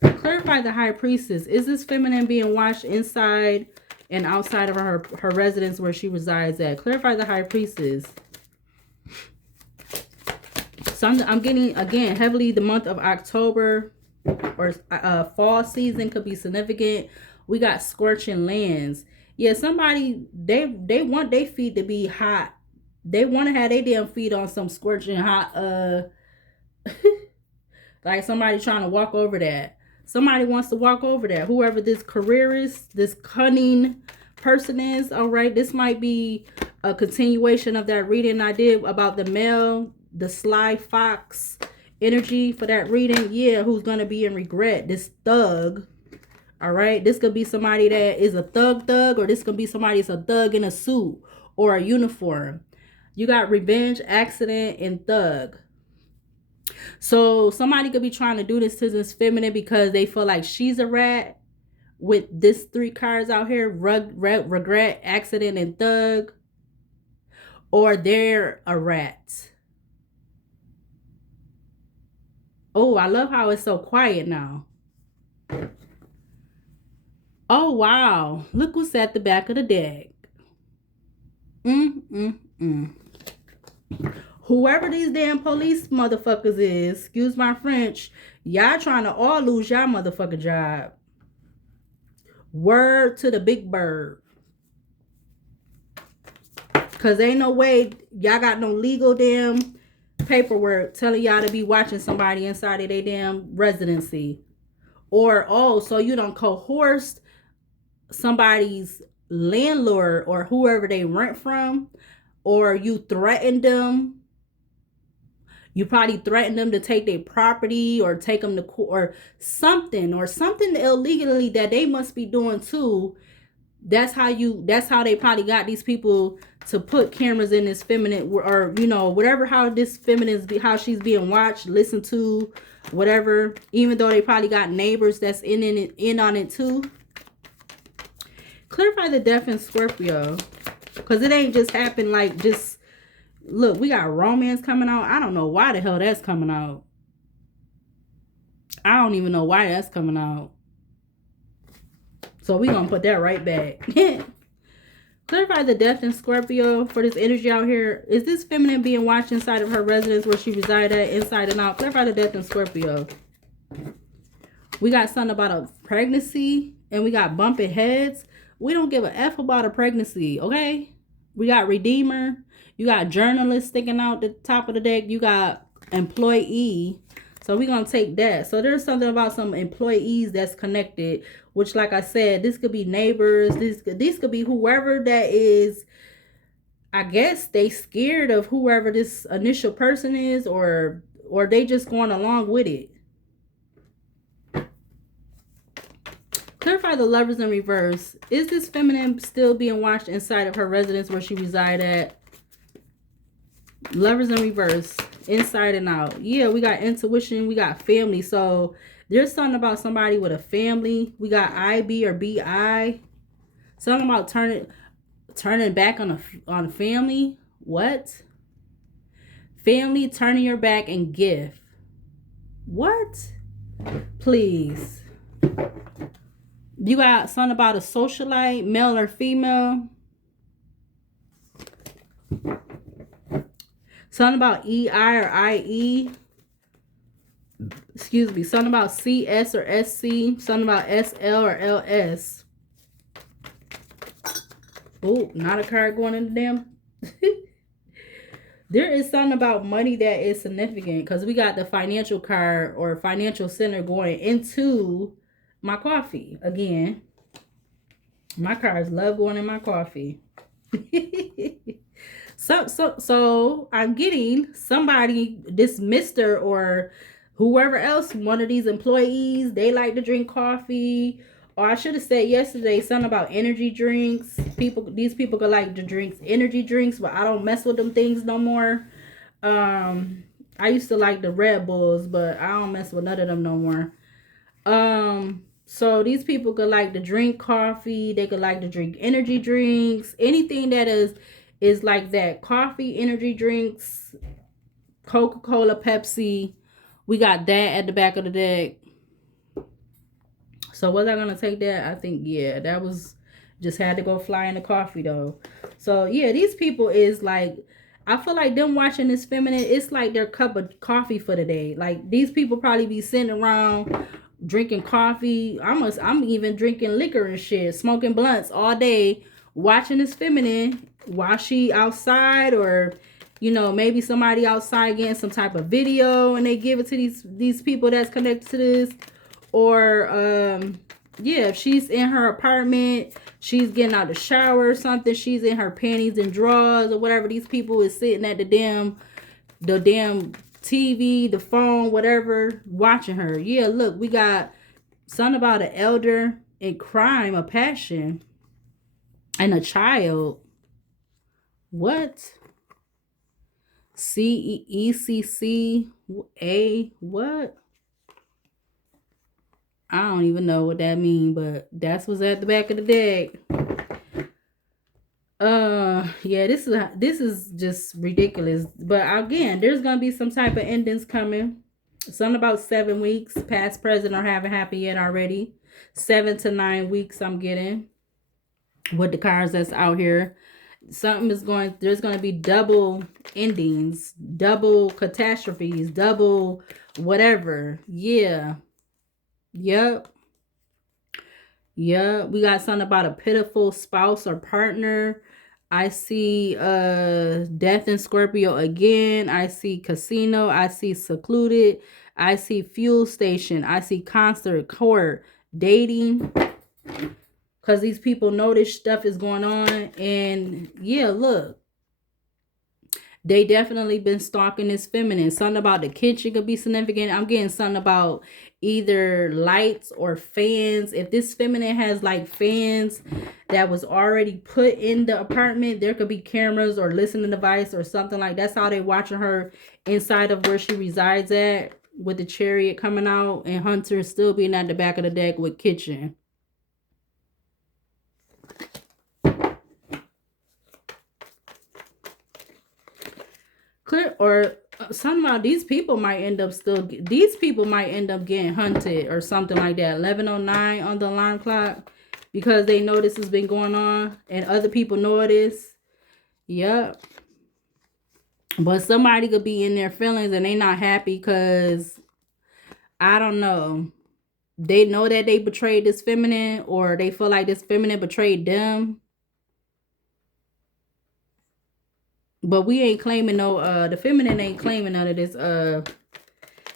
Clarify the High Priestess. Is this feminine being watched inside and outside of her residence where she resides at? Clarify the High Priestess. So I'm getting, again, heavily the month of October or fall season could be significant. We got scorching lands. Yeah, somebody, they want their feet to be hot. They want to have their damn feet on some scorching hot, like somebody trying to walk over that. Somebody wants to walk over that. Whoever this careerist, this cunning person is, all right, this might be a continuation of that reading I did about the male, the sly fox energy for that reading. Yeah, who's going to be in regret? This thug. All right, this could be somebody that is a thug, or this could be somebody that's a thug in a suit or a uniform. You got revenge, accident, and thug. So somebody could be trying to do this to this feminine because they feel like she's a rat with this 3 cards out here, regret, accident, and thug. Or they're a rat. Oh, I love how it's so quiet now. Oh, wow. Look what's at the back of the deck. Whoever these damn police motherfuckers is, excuse my French, y'all trying to all lose y'all motherfucking job. Word to the big bird. Because ain't no way y'all got no legal damn paperwork telling y'all to be watching somebody inside of their damn residency. Or, oh, so you don't coerce somebody's landlord or whoever they rent from, or you threatened them. You probably threatened them to take their property or take them to court or something illegally that they must be doing too. That's how they probably got these people to put cameras in this feminine, or you know, whatever, how this feminine is, how she's being watched, listened to, whatever, even though they probably got neighbors that's in on it too. Clarify the Death in Scorpio, because it ain't just happened like just, look, we got romance coming out. I don't know why the hell that's coming out. I don't even know why that's coming out. So we gonna put that right back. Clarify the Death in Scorpio for this energy out here. Is this feminine being watched inside of her residence where she resides at, inside and out? Clarify the Death in Scorpio. We got something about a pregnancy, and we got bumping heads. We don't give a F about a pregnancy, okay? We got Redeemer. You got journalist sticking out the top of the deck. You got employee. So we're going to take that. So there's something about some employees that's connected, which, like I said, this could be neighbors. This could be whoever that is. I guess they scared of whoever this initial person is, or they just going along with it. Clarify the Lovers in reverse. Is this feminine still being watched inside of her residence where she resides at? Lovers in reverse, inside and out. Yeah, we got intuition, we got family. So there's something about somebody with a family. We got IB or BI. Something about turning back on a family. What? Family, turning your back, and gift. What? Please. You got something about a socialite, male or female. Something about EI or IE. Excuse me. Something about CS or SC. Something about SL or LS. Oh, not a card going in the damn. There is something about money that is significant because we got the financial card or financial center going into my coffee again. My cards love going in my coffee. So I'm getting somebody, this Mr. or whoever else, one of these employees, they like to drink coffee. Or I should have said yesterday something about energy drinks. These people could like to drink energy drinks, but I don't mess with them things no more. I used to like the Red Bulls, but I don't mess with none of them no more. So these people could like to drink coffee, they could like to drink energy drinks, anything that is like that. Coffee, energy drinks, Coca-Cola, Pepsi. We got that at the back of the deck. So was I gonna take that? I think yeah, that was just had to go fly in the coffee though. So yeah, these people is like, I feel like them watching this feminine, it's like their cup of coffee for the day. Like these people probably be sitting around drinking coffee. I'm even drinking liquor and shit, smoking blunts all day, watching this feminine while she outside, or maybe somebody outside getting some type of video and they give it to these people that's connected to this. Or yeah, if she's in her apartment, she's getting out the shower or something, she's in her panties and drawers or whatever, these people is sitting at the damn TV, the phone, whatever, watching her. Yeah, look, we got something about an elder in crime, a passion, and a child. What? CECCA? What? I don't even know what that means, but that's what's at the back of the deck. Yeah, this is just ridiculous. But again, there's gonna be some type of endings coming. Something about 7 weeks, past, present, or haven't happened yet already. 7 to 9 weeks I'm getting with the cards that's out here. There's gonna be double endings, double catastrophes, double whatever. Yeah. Yep. Yeah, we got something about a pitiful spouse or partner. I see Death in Scorpio again. I see Casino. I see Secluded. I see Fuel Station. I see Concert, Court, Dating. Because these people know this stuff is going on. And yeah, look. They definitely been stalking this feminine. Something about the kitchen could be significant. I'm getting something about either lights or fans. If this feminine has like fans that was already put in the apartment, there could be cameras or listening device or something like that's how they watching her inside of where she resides at, with the Chariot coming out and Hunter still being at the back of the deck with kitchen. Clear, or somehow these people might end up getting hunted or something like that. 11:09 on the alarm clock, because they know this has been going on and other people know this. Yep. But somebody could be in their feelings and they not happy because I don't know, they know that they betrayed this feminine, or they feel like this feminine betrayed them. But we ain't claiming no, the feminine ain't claiming none of this.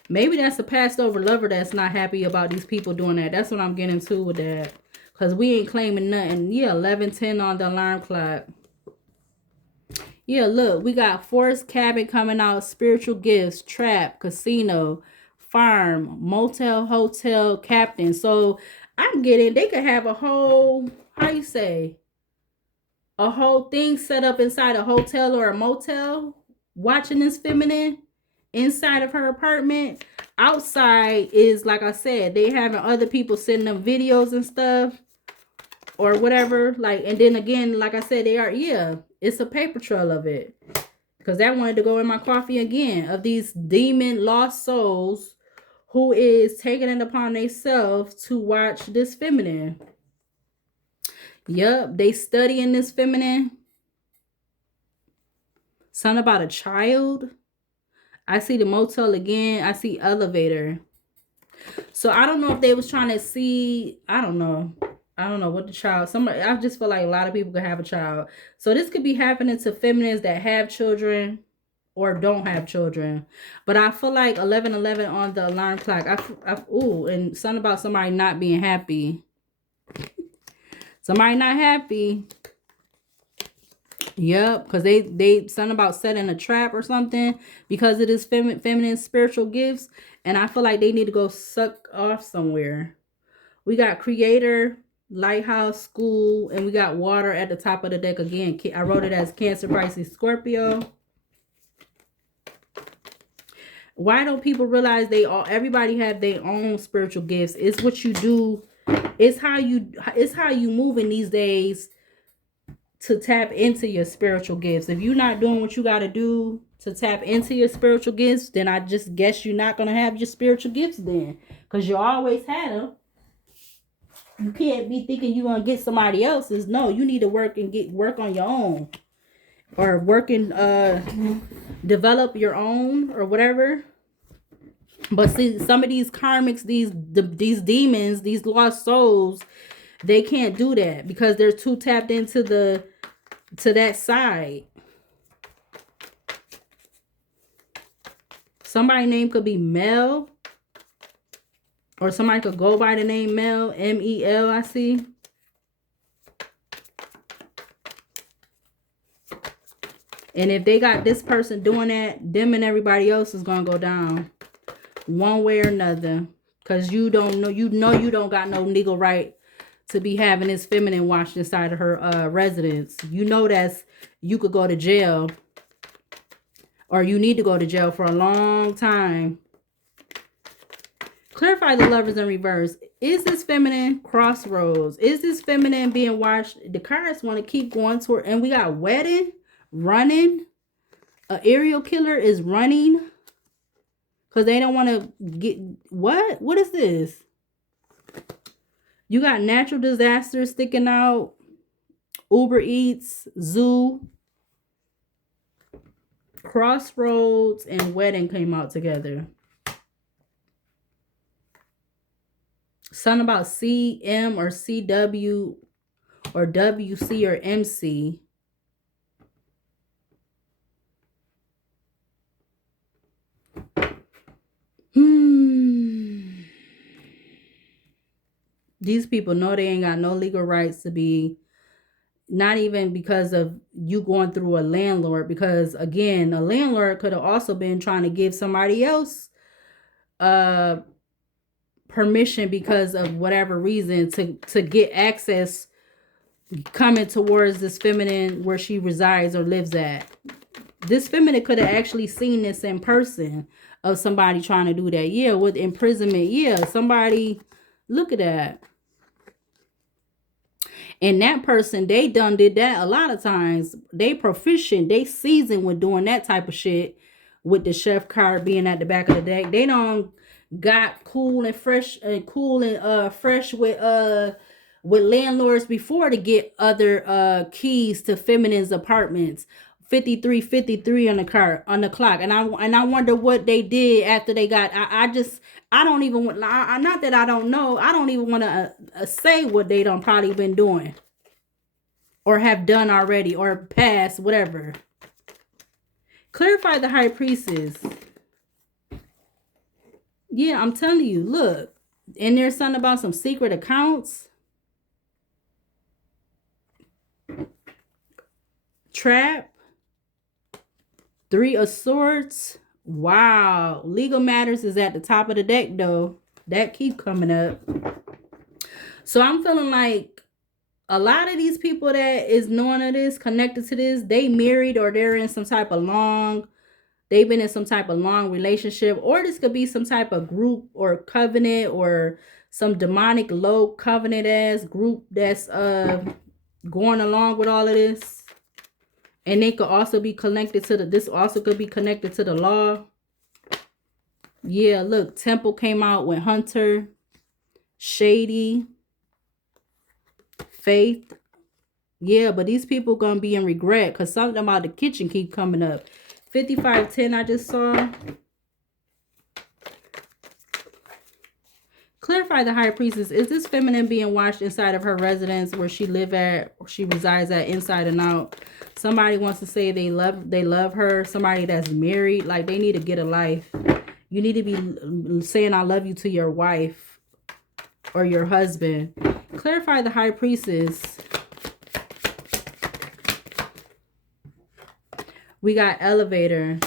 Maybe that's a passed over lover that's not happy about these people doing that. That's what I'm getting to with that. Because we ain't claiming nothing. Yeah, 11:10 on the alarm clock. Yeah, look, we got Forest Cabin coming out, Spiritual Gifts, Trap, Casino, Farm, Motel, Hotel, Captain. So I'm getting, they could have a whole, how you say, a whole thing set up inside a hotel or a motel, watching this feminine inside of her apartment. Outside is, like I said, they having other people sending them videos and stuff or whatever. Like, and then again, like I said, they are, yeah, it's a paper trail of it. Because that wanted to go in my coffee again, of these demon lost souls who is taking it upon themselves to watch this feminine. Yup, they studying this feminine. Something about a child. I see the motel again. I see elevator. So I don't know if they was trying to see. I don't know what the child. Somebody. I just feel like a lot of people could have a child. So this could be happening to feminines that have children or don't have children. But I feel like 11:11 on the alarm clock. Ooh, and something about somebody not being happy. Somebody not happy. Yep, because they something about setting a trap or something because it is feminine spiritual gifts, and I feel like they need to go suck off somewhere. We got creator, lighthouse, school, and we got water at the top of the deck again. I wrote it as Cancer, Pisces, Scorpio. Why don't people realize everybody have their own spiritual gifts? It's what you do. It's how you move in these days to tap into your spiritual gifts. If you're not doing what you got to do to tap into your spiritual gifts, then I just guess you're not going to have your spiritual gifts then, because you always had them. You can't be thinking you're going to get somebody else's. No, you need to work on your own, or develop your own or whatever. But see, some of these karmics, these demons, these lost souls, they can't do that because they're too tapped into that side. Somebody's name could be Mel, or somebody could go by the name Mel, M-E-L, I see. And if they got this person doing that, them and everybody else is going to go down one way or another, because you don't know, you don't got no legal right to be having this feminine watched inside of her residence. You know you could go to jail, or you need to go to jail for a long time. Clarify the Lovers in reverse. Is this feminine crossroads? Is this feminine being watched? The cards want to keep going toward, and we got wedding, running. An aerial killer is running because they don't want to get, what is this? You got natural disasters sticking out. Uber Eats, zoo, crossroads, and wedding came out together. Something about CM or CW or WC or MC. These people know they ain't got no legal rights to be, not even because of you going through a landlord, because again, a landlord could have also been trying to give somebody else permission because of whatever reason to get access coming towards this feminine where she resides or lives at. This feminine could have actually seen this in person of somebody trying to do that. Yeah, with imprisonment. Yeah, somebody, look at that. And that person, they done did that a lot of times. They proficient, they seasoned with doing that type of shit, with the chef card being at the back of the deck. They done got cool and fresh with landlords before to get other keys to feminine's apartments. 5353 on the clock, and I wonder what they did after they got. I don't even want. Not that I don't know. I don't even want to say what they done probably been doing, or have done already, or past whatever. Clarify the high priestess. Yeah, I'm telling you. Look, and there's something about some secret accounts. Trap. 3 of Swords. Wow. Legal matters is at the top of the deck, though. That keep coming up. So I'm feeling like a lot of these people that is knowing of this, connected to this, they married, or they're in some type of they've been in some type of long relationship, or this could be some type of group or covenant, or some demonic low covenant ass group that's going along with all of this. And they could also be connected to this also could be connected to the law. Yeah, look, Temple came out with Hunter, Shady, Faith. Yeah, but these people gonna be in regret because something about the kitchen keep coming up. 5510 I just saw. Clarify the high priestess. Is this feminine being watched inside of her residence where she live at, or she resides at, inside and out? Somebody wants to say they love her. Somebody that's married, like they need to get a life. You need to be saying I love you to your wife or your husband. Clarify the high priestess. We got elevator.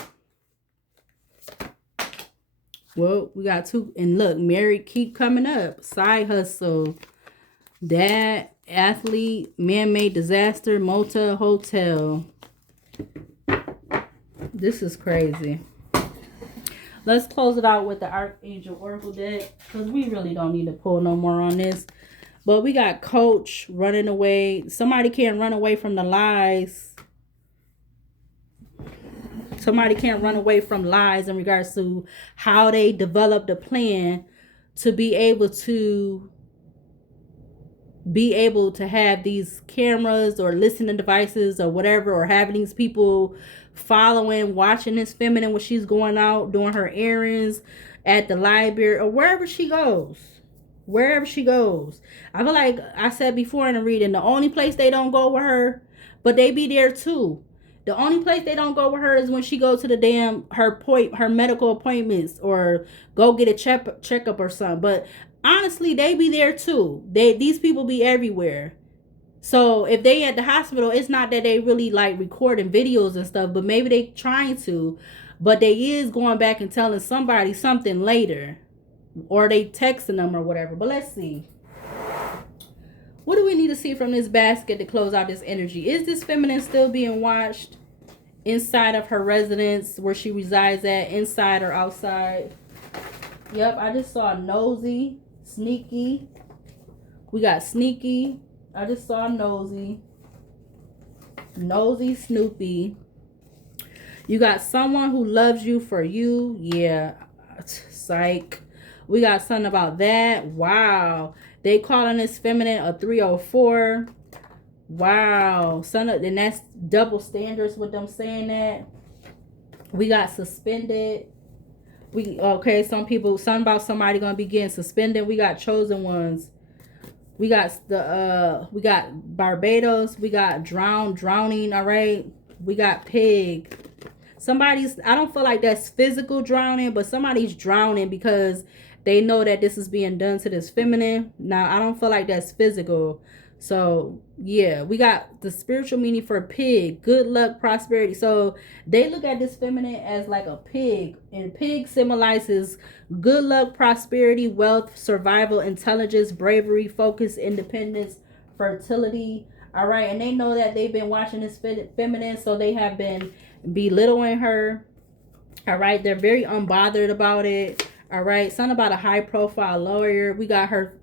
Well, we got two. And look, married keep coming up. Side hustle. Dad, athlete, man-made disaster, motel, hotel. This is crazy. Let's close it out with the Archangel Oracle deck, because we really don't need to pull no more on this. But we got coach running away. Somebody can't run away from the lies. Somebody can't run away from lies in regards to how they developed a plan to be able to have these cameras or listening devices or whatever, or having these people following, watching this feminine when she's going out doing her errands at the library or wherever she goes. Wherever she goes. I feel like I said before in the reading, the only place they don't go with her, but they be there too. The only place they don't go with her is when she goes to the damn her medical appointments or go get a checkup or something. But honestly, they be there too. These people be everywhere. So if they at the hospital, it's not that they really like recording videos and stuff, but maybe they trying to, but they is going back and telling somebody something later, or they texting them or whatever. But let's see. What do we need to see from this basket to close out this energy? Is this feminine still being watched inside of her residence where she resides at, inside or outside? Yep, I just saw nosy, sneaky. We got sneaky. I just saw nosy. Nosy, Snoopy. You got someone who loves you for you. Yeah, psych. We got something about that. Wow. They calling this feminine a 304. Wow. And that's double standards with them saying that. We got suspended. Something about somebody gonna be getting suspended. We got chosen ones. We got we got Barbados. We got drowning. All right. We got pig. I don't feel like that's physical drowning, but somebody's drowning because they know that this is being done to this feminine. Now, I don't feel like that's physical. So, yeah, we got the spiritual meaning for pig. Good luck, prosperity. So, they look at this feminine as like a pig. And pig symbolizes good luck, prosperity, wealth, survival, intelligence, bravery, focus, independence, fertility. All right. And they know that they've been watching this feminine. So, they have been belittling her. All right. They're very unbothered about it. All right. Something about a high profile lawyer. We got her.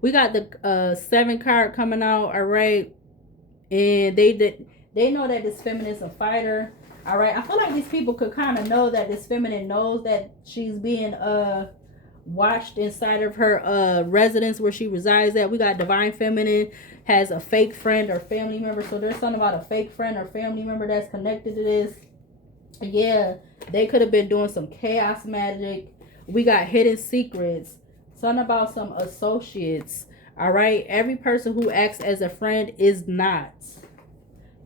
We got the 7 card coming out. All right. And they know that this feminine is a fighter. All right. I feel like these people could kind of know that this feminine knows that she's being watched inside of her residence where she resides at. We got divine feminine has a fake friend or family member. So there's something about a fake friend or family member that's connected to this. Yeah, they could have been doing some chaos magic. We got hidden secrets. Something about some associates. All right. Every person who acts as a friend is not.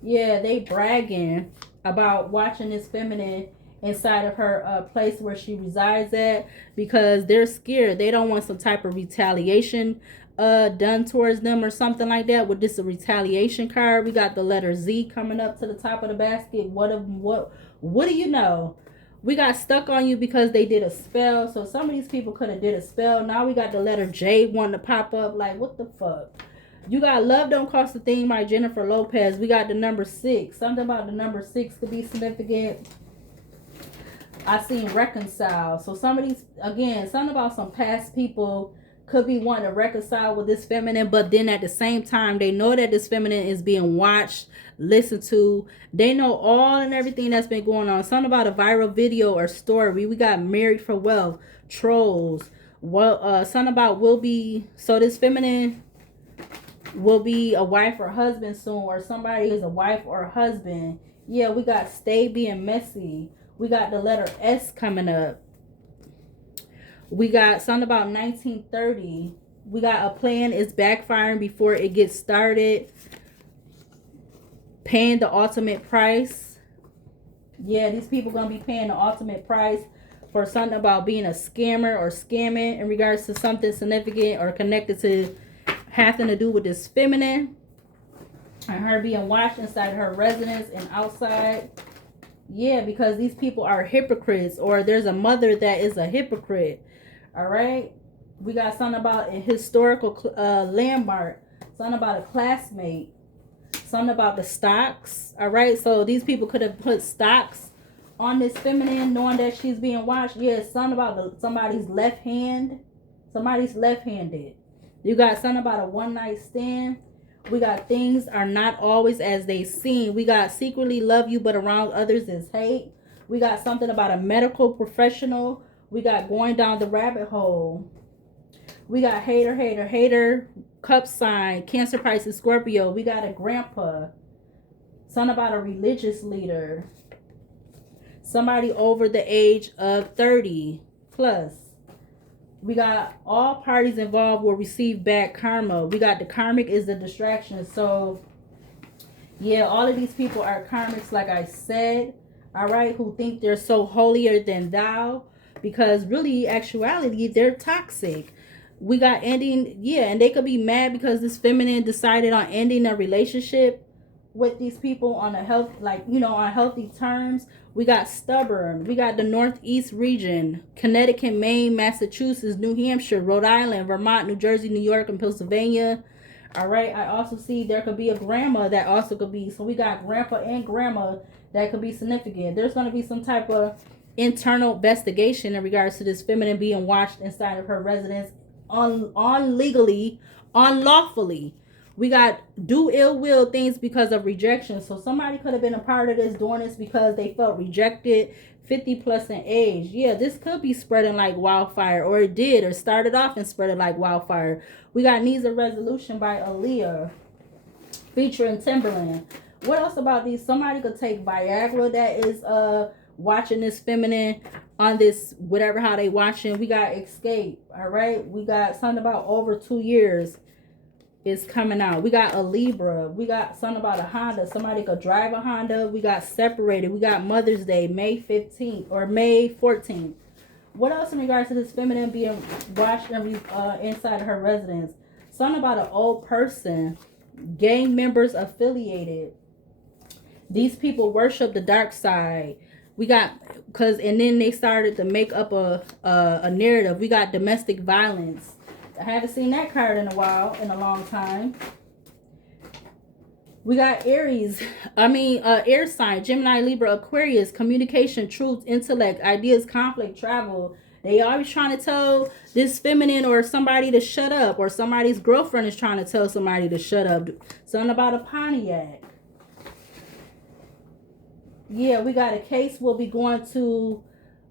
Yeah, they bragging about watching this feminine inside of her place where she resides at because they're scared. They don't want some type of retaliation done towards them or something like that. With this a retaliation card, we got the letter Z coming up to the top of the basket. What do you know? We got stuck on you because they did a spell. So some of these people could have did a spell. Now we got the letter J wanting to pop up. Like, what the fuck? You got Love Don't Cost a Thing by Jennifer Lopez. We got the number 6. Something about the number 6 could be significant. I seen reconcile. So some of these, again, something about some past people could be wanting to reconcile with this feminine, but then at the same time, they know that this feminine is being watched, listened to. They know all and everything that's been going on. Something about a viral video or story. We got married for wealth, trolls. Well, something about will be, so this feminine will be a wife or husband soon, or somebody is a wife or a husband. Yeah, we got stay being messy. We got the letter S coming up. We got something about 1930. We got a plan is backfiring before it gets started. Paying the ultimate price. Yeah, these people going to be paying the ultimate price for something about being a scammer or scamming in regards to something significant or connected to having to do with this feminine. And her being watched inside her residence and outside. Yeah, because these people are hypocrites, or there's a mother that is a hypocrite. All right, we got something about a historical landmark, something about a classmate, something about the stocks. All right, so these people could have put stocks on this feminine, knowing that she's being watched. Yeah, something about somebody's left hand, somebody's left-handed. You got something about a one-night stand. We got things are not always as they seem. We got secretly love you, but around others is hate. We got something about a medical professional. We got going down the rabbit hole. We got hater, cup sign, Cancer, Pisces, Scorpio. We got a grandpa. Something about a religious leader. Somebody over the age of 30 plus. We got all parties involved will receive back karma. We got the karmic is the distraction. So, yeah, all of these people are karmics, like I said. All right, who think they're so holier than thou. Because really, actuality, they're toxic. We got ending, yeah, and they could be mad because this feminine decided on ending a relationship with these people on a health, like, you know, on healthy terms. We got stubborn. We got the Northeast region, Connecticut, Maine, Massachusetts, New Hampshire, Rhode Island, Vermont, New Jersey, New York, and Pennsylvania. All right, I also see there could be a grandma that also could be, so we got grandpa and grandma that could be significant. There's going to be some type of internal investigation in regards to this feminine being watched inside of her residence legally, unlawfully. We got do ill will things because of rejection. So somebody could have been a part of this, doing this because they felt rejected, 50 plus in age. Yeah, this could be spreading like wildfire, or it did, or started off and spread it like wildfire. We got Needs a Resolution by Aaliyah featuring Timbaland. What else about these? Somebody could take Viagra that is watching this feminine on this, whatever, how they watching. We got Escape. All right, we got something about over 2 years is coming out. We got a Libra. We got something about a Honda. Somebody could drive a Honda. We got Separated. We got Mother's Day, May 15th or May 14th. What else in regards to this feminine being watched inside of her residence? Something about an old person, gang members affiliated. These people worship the dark side. We got, and then they started to make up a narrative. We got domestic violence. I haven't seen that card in a long time. We got Aries, air sign, Gemini, Libra, Aquarius, communication, truth, intellect, ideas, conflict, travel. They always trying to tell this feminine or somebody to shut up, or somebody's girlfriend is trying to tell somebody to shut up. Something about a Pontiac. Yeah, we got a case will be going to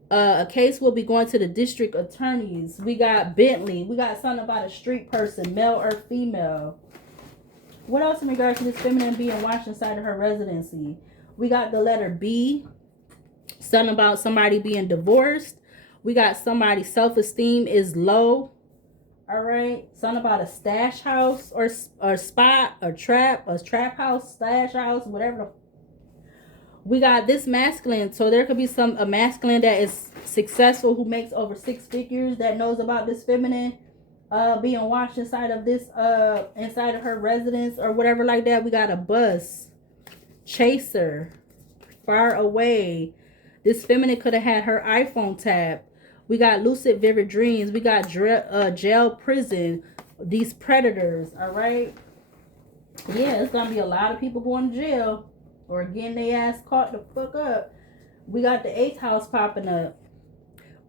the district attorneys. We got Bentley. We got something about a street person, male or female. What else in regards to this feminine being watched inside of her residency? We got the letter B. Something about somebody being divorced. We got somebody's self-esteem is low. All right. Something about a stash house or spot or trap house, stash house, whatever. We got this masculine. So there could be a masculine that is successful who makes over 6 figures that knows about this feminine being watched inside of this inside of her residence or whatever like that. We got a bus chaser, far away. This feminine could have had her iPhone tapped. We got lucid vivid dreams. We got jail, prison, these predators. All right, yeah, it's gonna be a lot of people going to jail or getting their ass caught the fuck up. We got the 8th house popping up,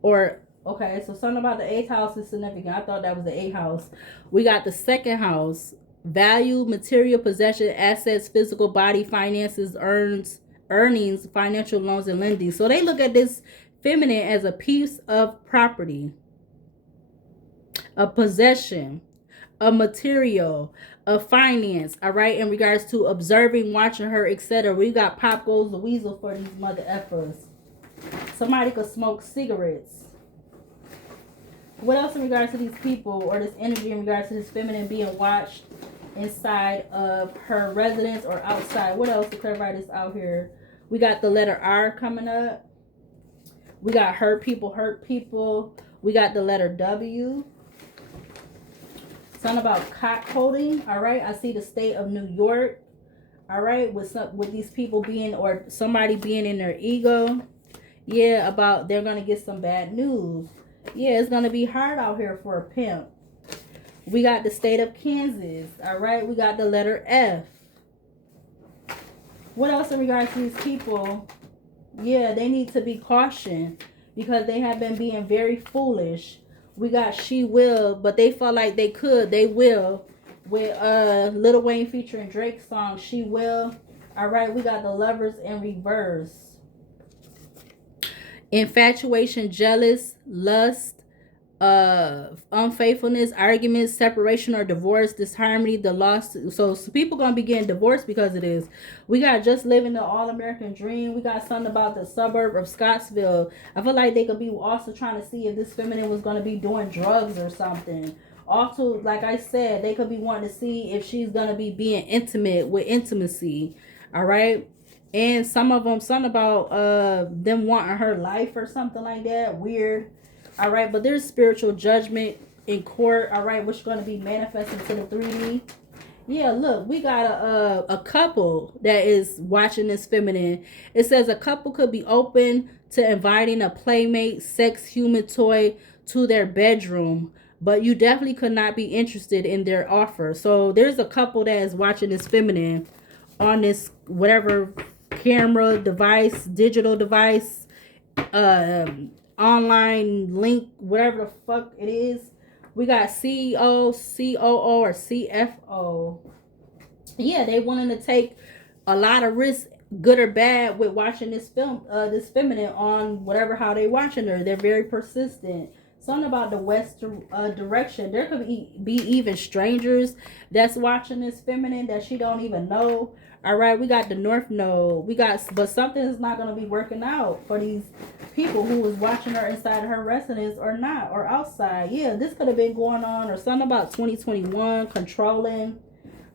or Okay, so something about the 8th house is significant. I thought that was the 8th house. We got the 2nd house. Value, material possession, assets, physical body, finances, earnings, financial loans, and lending. So they look at this feminine as a piece of property, a possession, a material, a finance, all right, in regards to observing, watching her, etc. We got Pop Goes the Weasel for these mother effers. Somebody could smoke cigarettes. What else in regards to these people or this energy in regards to this feminine being watched inside of her residence or outside? What else to clarify this out here? We got the letter R coming up. We got hurt people, hurt people. We got the letter W. Something about cockholding. All right. I see the state of New York. All right. With these people being or somebody being in their ego. Yeah, about they're going to get some bad news. Yeah, it's going to be hard out here for a pimp. We got the state of Kansas. All right. We got the letter F. What else in regards to these people? Yeah, they need to be cautioned because they have been being very foolish. We got she will, but they felt like they will. With Lil Wayne featuring Drake's song, She Will. All right, we got the lovers in reverse. Infatuation, jealous, lust, unfaithfulness, arguments, separation or divorce, disharmony, the loss. So people gonna be getting divorced because of this. We got just living the all-American dream. We got something about the suburb of Scottsville. I feel like they could be also trying to see if this feminine was gonna be doing drugs or something. Also, like I said, they could be wanting to see if she's gonna be being intimate with intimacy. All right. And some of them, something about them wanting her life or something like that. Weird. All right, but there's spiritual judgment in court. All right, which is going to be manifesting to the 3D. Yeah, look, we got a couple that is watching this feminine. It says a couple could be open to inviting a playmate, sex, human toy to their bedroom, but you definitely could not be interested in their offer. So there's a couple that is watching this feminine on this whatever camera device, digital device, online link, whatever the fuck it is. We got CEO, COO, or CFO. Yeah, they wanting to take a lot of risks, good or bad, with watching this film, this feminine on whatever how they watching her. They're very persistent. Something about the west direction. There could be even strangers that's watching this feminine that she don't even know. All right, we got the North Node. But something is not going to be working out for these people who was watching her inside of her residence or not, or outside. Yeah, this could have been going on, or something about 2021 controlling.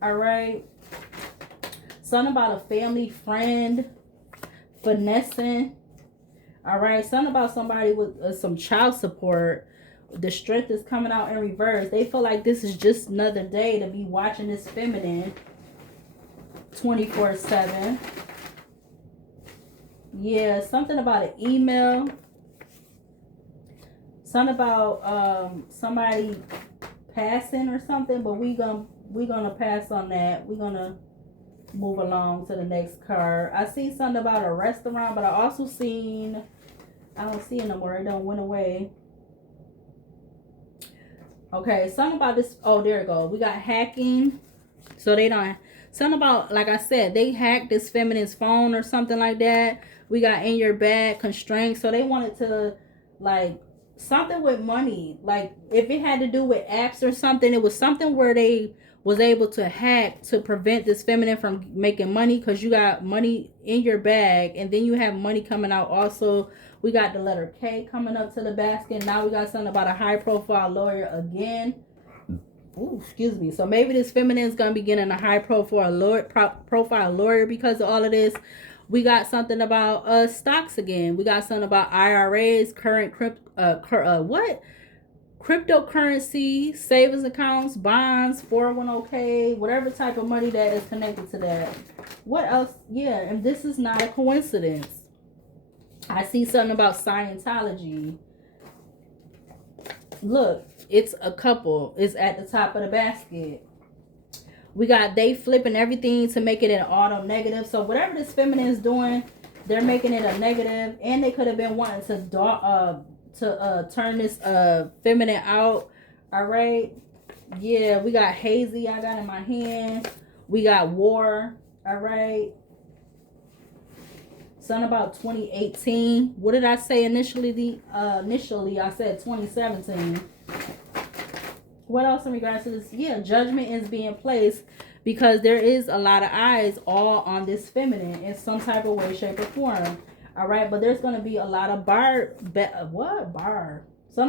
All right, something about a family friend finessing. All right, something about somebody with some child support. The strength is coming out in reverse. They feel like this is just another day to be watching this feminine 24/7. Yeah, something about an email. Something about somebody passing or something, but we're gonna pass on that. We're gonna move along to the next card. I see something about a restaurant, but I also seen, I don't see it no more. It don't went away. Okay, something about this. Oh, there it go. We got hacking. So they don't. Something about, like I said, they hacked this feminine's phone or something like that. We got in your bag, constraints. So they wanted to, like, something with money. Like, if it had to do with apps or something, it was something where they was able to hack to prevent this feminine from making money, because you got money in your bag and then you have money coming out also. We got the letter K coming up to the basket. Now we got something about a high profile lawyer again. Ooh, excuse me. So maybe this feminine is gonna be getting a high profile lawyer because of all of this. We got something about stocks again. We got something about IRAs, current cryptocurrency, savings accounts, bonds, 401k, whatever type of money that is connected to that. What else? Yeah, and this is not a coincidence. I see something about Scientology. Look, it's a couple. It's at the top of the basket. We got they flipping everything to make it an auto negative. So whatever this feminine is doing, they're making it a negative, and they could have been wanting to turn this feminine out. All right. Yeah, we got hazy. I got in my hand. We got war. All right. Something about 2018. What did I say initially? Initially, I said 2017. What else in regards to this? Yeah, judgment is being placed because there is a lot of eyes all on this feminine in some type of way, shape, or form. All right, but there's going to be a lot of Something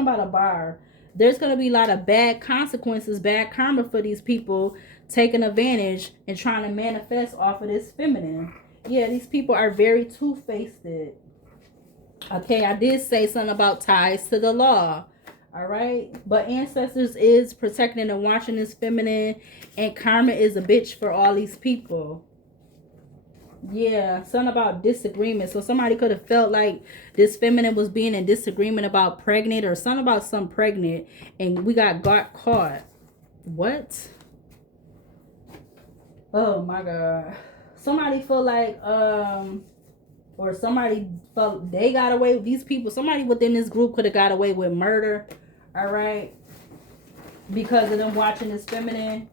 about a bar. There's going to be a lot of bad consequences, bad karma for these people taking advantage and trying to manifest off of this feminine. Yeah, these people are very two-faced. Okay, I did say something about ties to the law. All right, but ancestors is protecting and watching this feminine, and karma is a bitch for all these people. Yeah, something about disagreement. So somebody could have felt like this feminine was being in disagreement about pregnant or something about some pregnant, and we got caught. What? Oh my God. Somebody feel like or somebody felt they got away with these people. Somebody within this group could have got away with murder. All right, because of them watching this feminine,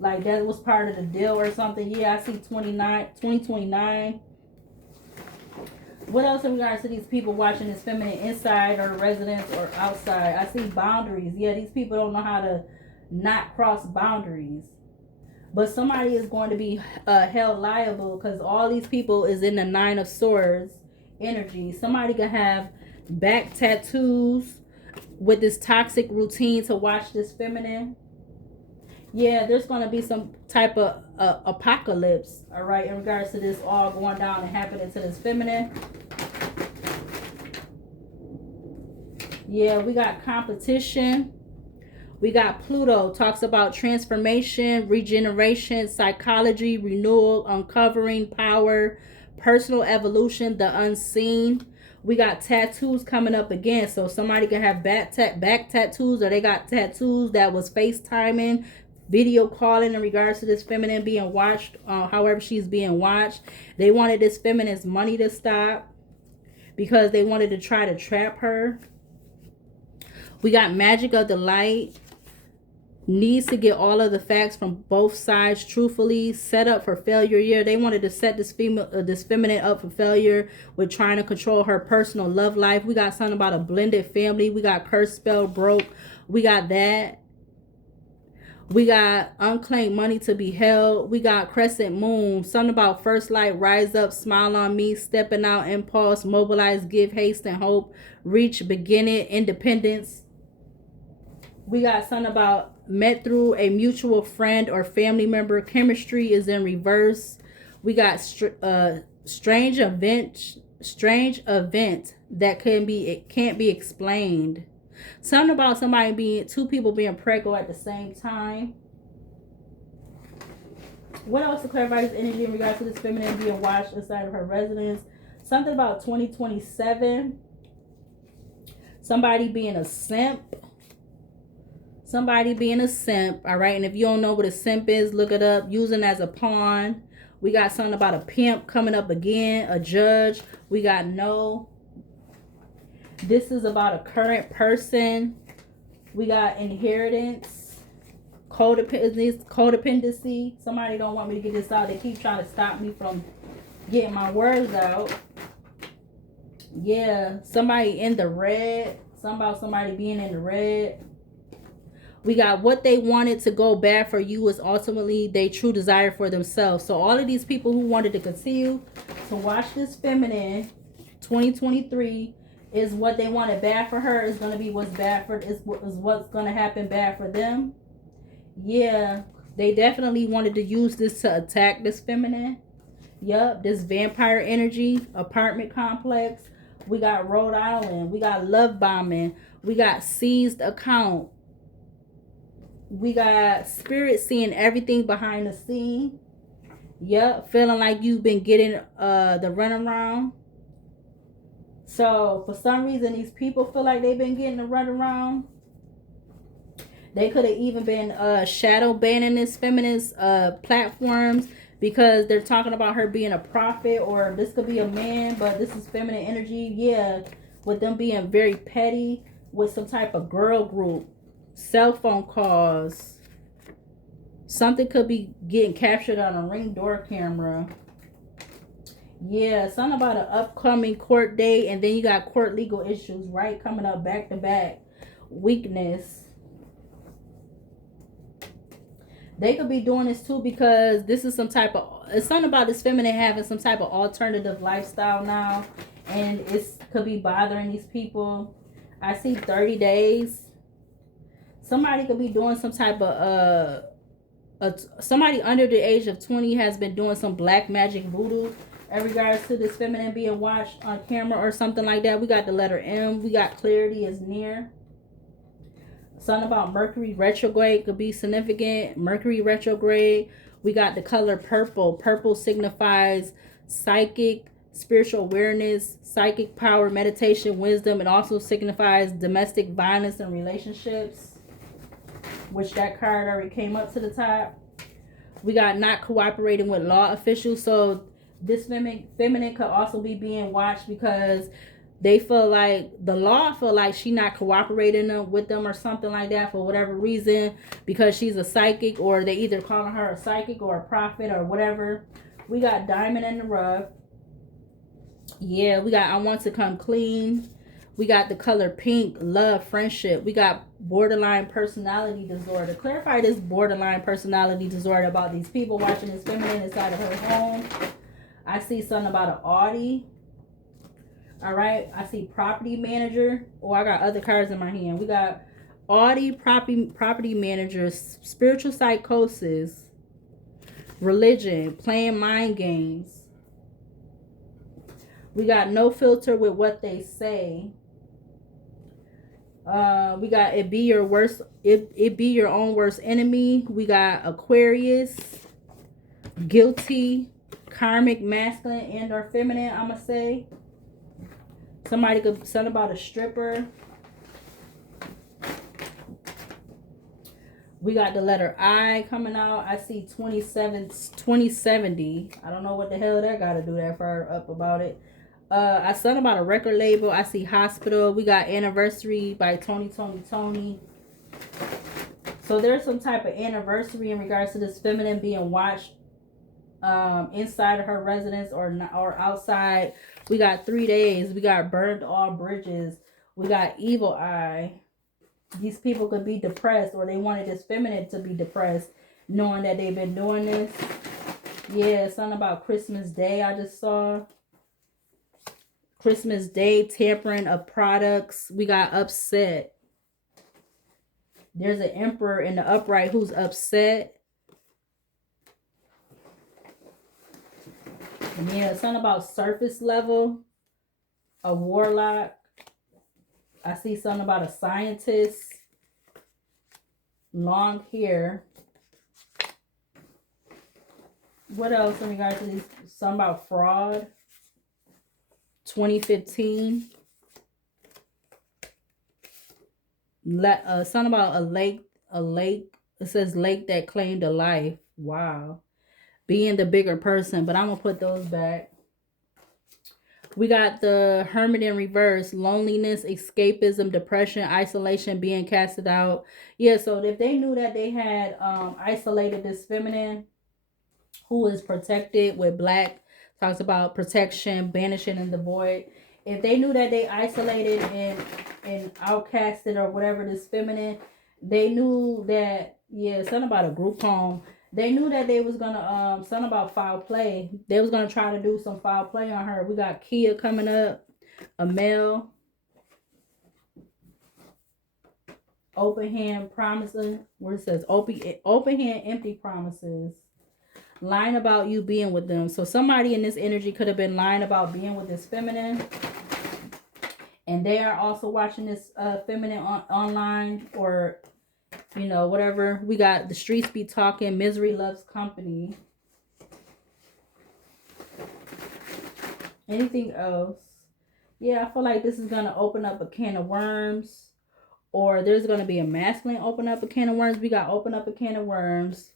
like that was part of the deal or something. Yeah, I see 2029. What else in regards to these people watching this feminine inside or residence or outside? I see boundaries. Yeah, these people don't know how to not cross boundaries. But somebody is going to be held liable because all these people is in the 9 of Swords energy. Somebody could have back tattoos with this toxic routine to watch this feminine. Yeah, there's going to be some type of apocalypse, all right, in regards to this all going down and happening to this feminine. Yeah, we got competition. We got Pluto, talks about transformation, regeneration, psychology, renewal, uncovering power, personal evolution, the unseen. We got tattoos coming up again. So somebody can have back tattoos, or they got tattoos that was FaceTiming, video calling in regards to this feminine being watched, however she's being watched. They wanted this feminine's money to stop because they wanted to try to trap her. We got magic of the light. Needs to get all of the facts from both sides truthfully. Set up for failure. Yeah, they wanted to set this feminine up for failure with trying to control her personal love life. We got something about a blended family. We got curse spell broke. We got that. We got unclaimed money to be held. We got crescent moon. Something about first light, rise up, smile on me, stepping out, impulse, mobilize, give haste and hope, reach, beginning, independence. We got something about met through a mutual friend or family member. Chemistry is in reverse. We got strange event that can't be explained. Something about two people being pregnant at the same time. What else to clarify this energy in regards to this feminine being watched inside of her residence? Something about 2027. Somebody being a simp. Somebody being a simp, all right? And if you don't know what a simp is, look it up. Using as a pawn. We got something about a pimp coming up again. A judge. We got no. This is about a current person. We got inheritance. Codependency. Somebody don't want me to get this out. They keep trying to stop me from getting my words out. Yeah, somebody in the red. Something about somebody being in the red. We got what they wanted to go bad for you is ultimately their true desire for themselves. So all of these people who wanted to continue to watch this feminine 2023 is what they wanted bad for her is going to be what's bad for is what's going to happen bad for them. Yeah, they definitely wanted to use this to attack this feminine. Yup, this vampire energy, apartment complex. We got Rhode Island. We got love bombing. We got seized account. We got spirit seeing everything behind the scene. Yep, feeling like you've been getting the runaround. So for some reason, these people feel like they've been getting the runaround. They could have even been shadow banning this feminist platforms because they're talking about her being a prophet, or this could be a man, but this is feminine energy. Yeah, with them being very petty with some type of girl group, cell phone calls. Something could be getting captured on a Ring door camera. Yeah, something about an upcoming court date, and then you got court legal issues, right? Coming up back to back. Weakness. They could be doing this too because this is some type of, it's something about this feminine having some type of alternative lifestyle now, and it could be bothering these people. I see 30 days. Somebody could be doing some type of somebody under the age of 20 has been doing some black magic voodoo in regards to this feminine being watched on camera or something like that. We got the letter M. We got clarity is near. Something about Mercury retrograde could be significant. Mercury retrograde. We got the color purple. Purple signifies psychic, spiritual awareness, psychic power, meditation, wisdom. It also signifies domestic violence and relationships, which that card already came up to the top. We got not cooperating with law officials. So this feminine could also be being watched because they feel like the law feel like she not cooperating with them or something like that for whatever reason, because she's a psychic, or they either calling her a psychic or a prophet or whatever. We got diamond in the rough. Yeah, we got I want to come clean. We got the color pink, love, friendship. We got borderline personality disorder. Clarify this borderline personality disorder about these people watching this feminine inside of her home. I see something about an Audi. All right. I see property manager. Oh, I got other cards in my hand. We got Audi, property manager, spiritual psychosis, religion, playing mind games. We got no filter with what they say. We got it be your worst, it be your own worst enemy. We got Aquarius, guilty, karmic masculine and or feminine, I'ma say. Somebody could say about a stripper. We got the letter I coming out. I see 2070. I don't know what the hell that got to do that far up about it. I said about a record label. I see hospital. We got anniversary by Tony. So there's some type of anniversary in regards to this feminine being watched inside of her residence or outside. We got 3 days. We got burned all bridges. We got evil eye. These people could be depressed, or they wanted this feminine to be depressed, knowing that they've been doing this. Yeah, something about Christmas Day I just saw. Christmas Day, tampering of products. We got upset. There's an emperor in the upright who's upset. And yeah, something about surface level. A warlock. I see something about a scientist. Long hair. What else in regards to these? Something about fraud. 2015. Something about a lake. It says lake that claimed a life. Wow. Being the bigger person, but I'm gonna put those back. We got the Hermit in reverse. Loneliness, escapism, depression, isolation, being casted out. Yeah, so if they knew that they had isolated this feminine who is protected with black, talks about protection, banishing in the void. If they knew that they isolated and outcasted or whatever this feminine, they knew that, yeah, something about a group home. They knew that they was gonna something about foul play. They was gonna try to do some foul play on her. We got Kia coming up, a male, open hand promising. Where it says open hand empty promises. Lying about you being with them. So somebody in this energy could have been lying about being with this feminine, and they are also watching this feminine online, or you know, whatever. We got the streets be talking. Misery loves company. Anything else? Yeah, I feel like this is gonna open up a can of worms, or there's gonna be a masculine open up a can of worms. We got open up a can of worms.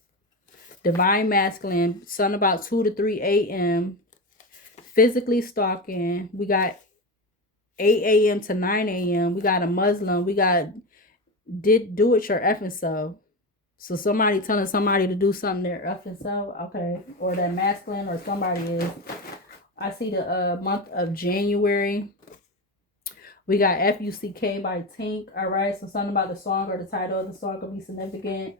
Divine masculine, sun about 2 to 3 a.m. Physically stalking. We got 8 a.m. to 9 a.m. We got a Muslim. We got did do it your effing self. So somebody telling somebody to do something they're effing self, okay, or that masculine or somebody is. I see the month of January. We got FUCK by Tink. All right, so something about the song or the title of the song could be significant.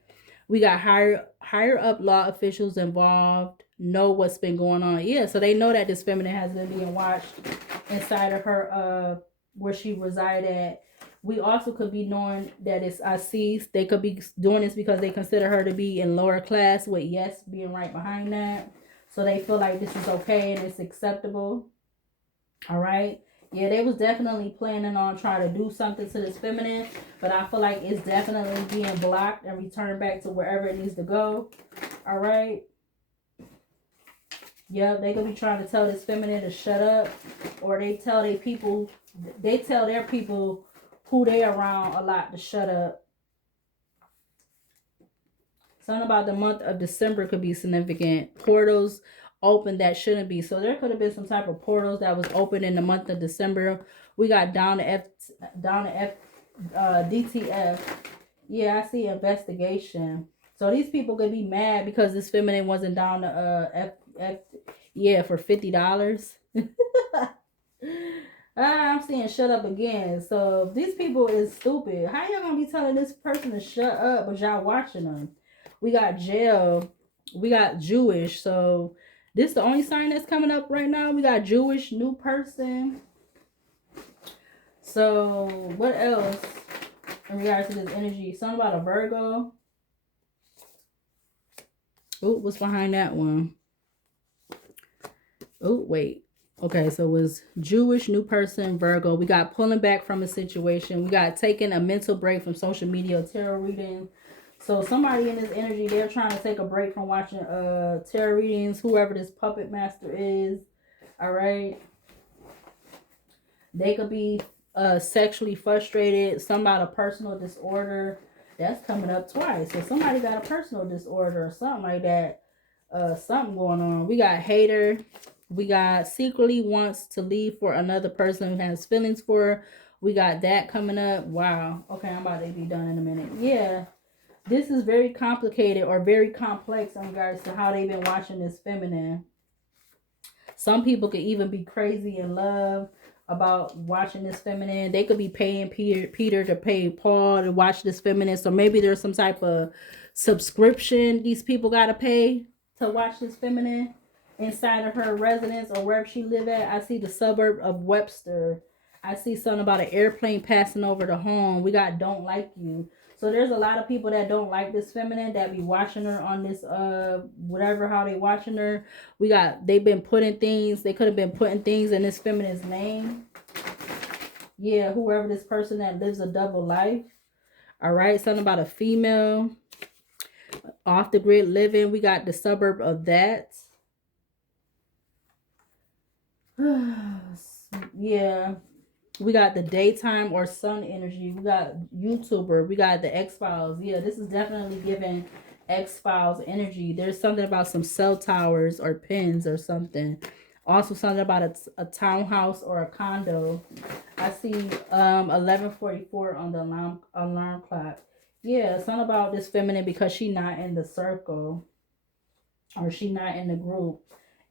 We got higher up law officials involved. Know what's been going on. Yeah, so they know that this feminine has been being watched inside of her where she reside at. We also could be knowing that it's Asis. They could be doing this because they consider her to be in lower class, with yes being right behind that. So they feel like this is okay and it's acceptable. All right. Yeah, they was definitely planning on trying to do something to this feminine, but I feel like it's definitely being blocked and returned back to wherever it needs to go. All right. Yeah, they could be trying to tell this feminine to shut up, or they tell their people who they around a lot to shut up. Something about the month of December could be significant. Portals open that shouldn't be. So there could have been some type of portals that was open in the month of December. We got down to F, DTF. Yeah, I see investigation. So these people could be mad because this feminine wasn't down to F, yeah, for $50. I'm seeing shut up again. So these people is stupid. How y'all gonna be telling this person to shut up but y'all watching them? We got jail. We got Jewish. So this is the only sign that's coming up right now. We got Jewish, new person. So what else in regards to this energy? Something about a Virgo. Oh, what's behind that one? Oh, wait. Okay, so it was Jewish, new person, Virgo. We got pulling back from a situation. We got taking a mental break from social media, tarot reading. So somebody in this energy, they're trying to take a break from watching tarot readings, whoever this puppet master is. All right. They could be sexually frustrated, some about a personal disorder. That's coming up twice. So somebody got a personal disorder or something like that. Something going on. We got hater. We got secretly wants to leave for another person who has feelings for her. We got that coming up. Wow. Okay, I'm about to be done in a minute. Yeah. This is very complicated or very complex in regards to how they've been watching this feminine. Some people could even be crazy in love about watching this feminine. They could be paying Peter to pay Paul to watch this feminine. So maybe there's some type of subscription these people got to pay to watch this feminine inside of her residence or wherever she live at. I see the suburb of Webster. I see something about an airplane passing over the home. We got don't like you. So there's a lot of people that don't like this feminine that be watching her on this whatever how they watching her. They've been putting things, they could have been putting things in this feminine's name. Yeah, whoever this person that lives a double life. All right, something about a female off the grid living. We got the suburb of that. Yeah. We got the daytime or sun energy. We got YouTuber. We got the X-Files. Yeah, this is definitely giving X-Files energy. There's something about some cell towers or pins or something. Also something about a townhouse or a condo. I see 11:44 on the alarm clock. Yeah, something about this feminine because she not in the circle or she not in the group.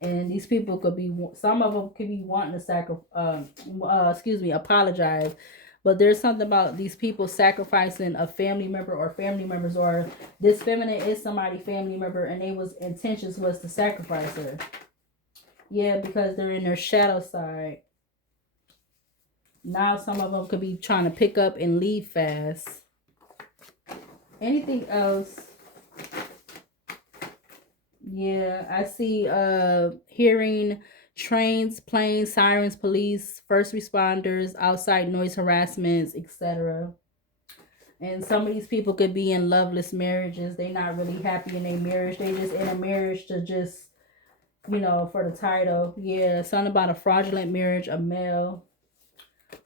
And these people could be, some of them could be wanting to apologize. But there's something about these people sacrificing a family member or family members, or this feminine is somebody family member and they was intentions was to sacrifice her. Yeah, because they're in their shadow side. Now some of them could be trying to pick up and leave fast. Anything else? Yeah, I see hearing trains, planes, sirens, police, first responders, outside noise harassments, etc. And some of these people could be in loveless marriages. They not really happy in their marriage. They just in a marriage to just, for the title. Yeah, something about a fraudulent marriage, a male.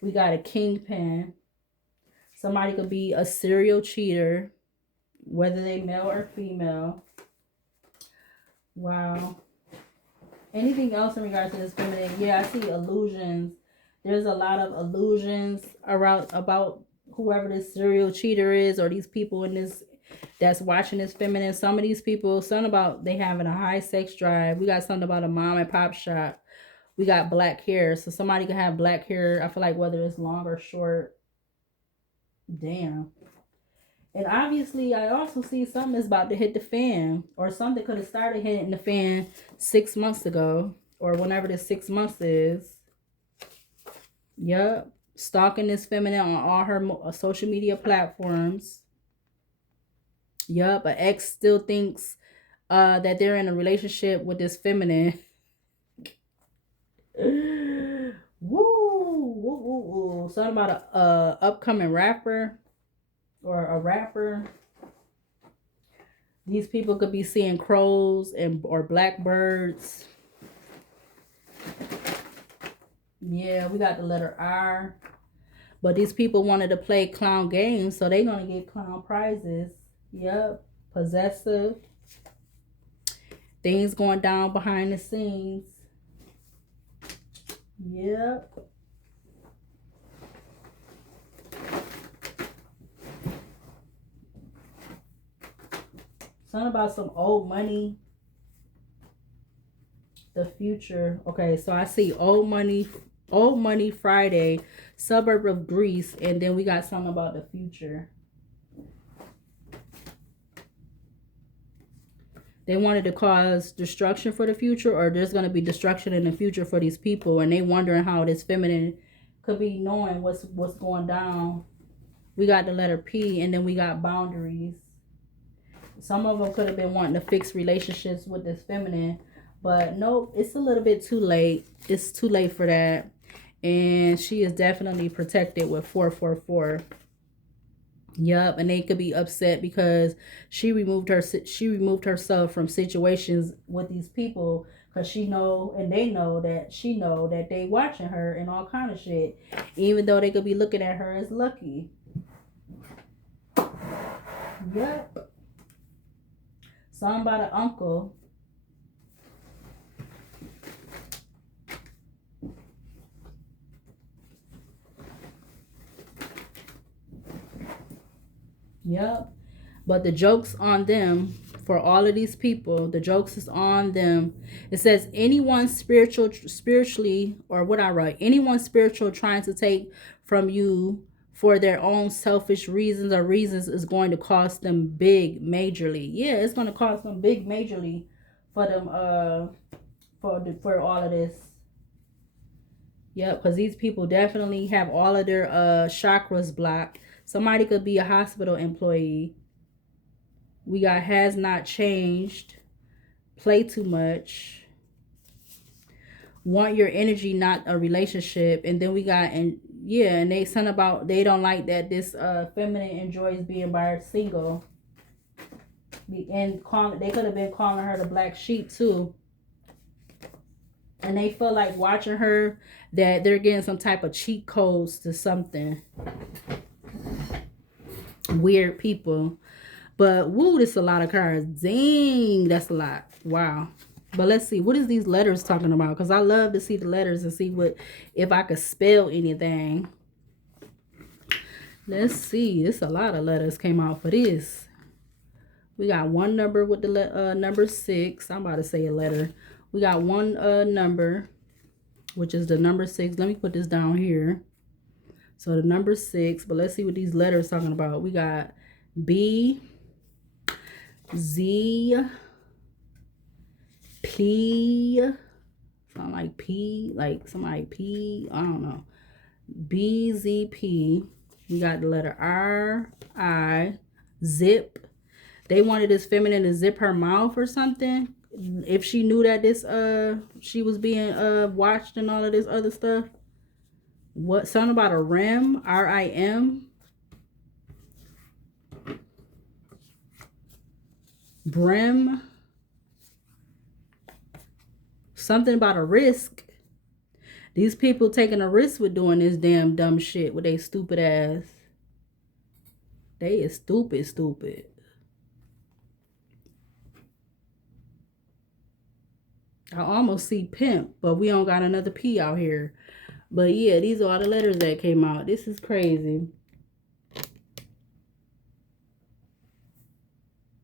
We got a kingpin. Somebody could be a serial cheater, whether they male or female. Wow. Anything else in regards to this feminine? Yeah, I see illusions. There's a lot of illusions around about whoever this serial cheater is, or these people in this that's watching this feminine. Some of these people, something about they having a high sex drive. We got something about a mom and pop shop. We got black hair. So somebody can have black hair. I feel like whether it's long or short. Damn. And obviously, I also see something that's about to hit the fan, or something could have started hitting the fan 6 months ago, or whenever the 6 months is. Yup. Stalking this feminine on all her social media platforms. Yup. An ex still thinks that they're in a relationship with this feminine. Woo, woo, woo, woo. Something about a upcoming rapper or a rapper. These people could be seeing crows and or blackbirds. Yeah, we got the letter R. But these people wanted to play clown games, so they're gonna get clown prizes. Yep. Possessive. Things going down behind the scenes. Yep. Something about some old money. The future. Okay, so I see old money Friday, suburb of Greece, and then we got something about the future. They wanted to cause destruction for the future, or there's going to be destruction in the future for these people, and they wondering how this feminine could be knowing what's going down. We got the letter P, and then we got boundaries. Some of them could have been wanting to fix relationships with this feminine, but no, it's a little bit too late. It's too late for that. And she is definitely protected with 444. Yup, and they could be upset because she removed herself from situations with these people because she know and they know that they watching her and all kind of shit, even though they could be looking at her as lucky. Yep. Something about an uncle. Yep. But the joke's on them. For all of these people, the jokes is on them. It says anyone spiritually, or what I write, anyone spiritual trying to take from you for their own selfish reasons or reasons is going to cost them big majorly. Yeah, it's going to cost them big majorly for them for all of this. Yep, because these people definitely have all of their chakras blocked. Somebody could be a hospital employee. We got has not changed. Play too much. Want your energy, not a relationship. And then we got, and yeah, and they something about they don't like that this feminine enjoys being by single. And they could have been calling her the black sheep too. And they feel like watching her that they're getting some type of cheat codes to something. Weird people. But woo, this is a lot of cards. Dang, that's a lot. Wow. But let's see, what is these letters talking about? Because I love to see the letters and see what if I could spell anything. Let's see. It's a lot of letters came out for this. We got one number with the number 6. I'm about to say a letter. We got one number, which is the number 6. Let me put this down here. So the number 6. But let's see what these letters talking about. We got B, Z, P, something like P, like somebody P, I don't know. B, Z, P. We got the letter R, I, zip. They wanted this feminine to zip her mouth or something. If she knew that this she was being watched and all of this other stuff. What, something about a rim, R-I-M. Brim. Something about a risk. These people taking a risk with doing this damn dumb shit with they stupid ass. They is stupid. I almost see pimp, but we don't got another P out here. But yeah, these are all the letters that came out. This is crazy.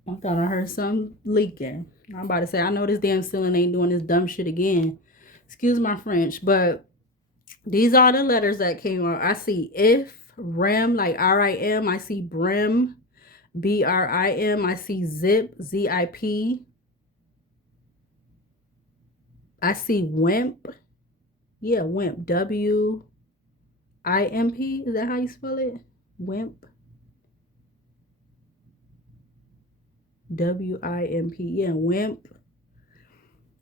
I thought I heard something leaking. I'm about to say, I know this damn ceiling ain't doing this dumb shit again. Excuse my French, but these are the letters that came out. I see if, RIM, like RIM. I see brim, BRIM. I see zip, ZIP. I see wimp. Yeah, wimp, WIMP. Is that how you spell it? Wimp. WIMP. Yeah, wimp.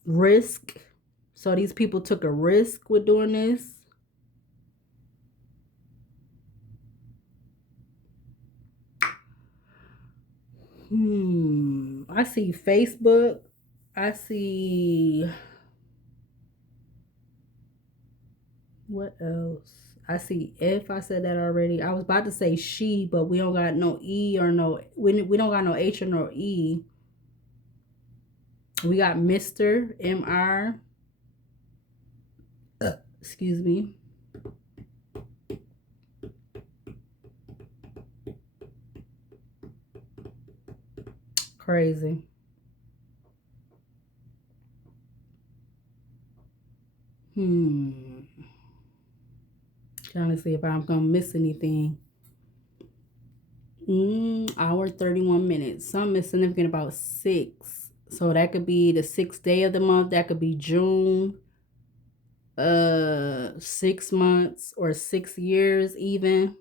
Risk. So these people took a risk with doing this. I see Facebook. I see, what else? I see if. I said that already. I was about to say she, but we don't got no E or no, we don't got no H or no E. We got Mr. MR. Excuse me. Crazy. Trying to see if I'm gonna miss anything. Hour 31 minutes. Something is significant about 6. So that could be the 6th day of the month. That could be June. 6 months or 6 years even.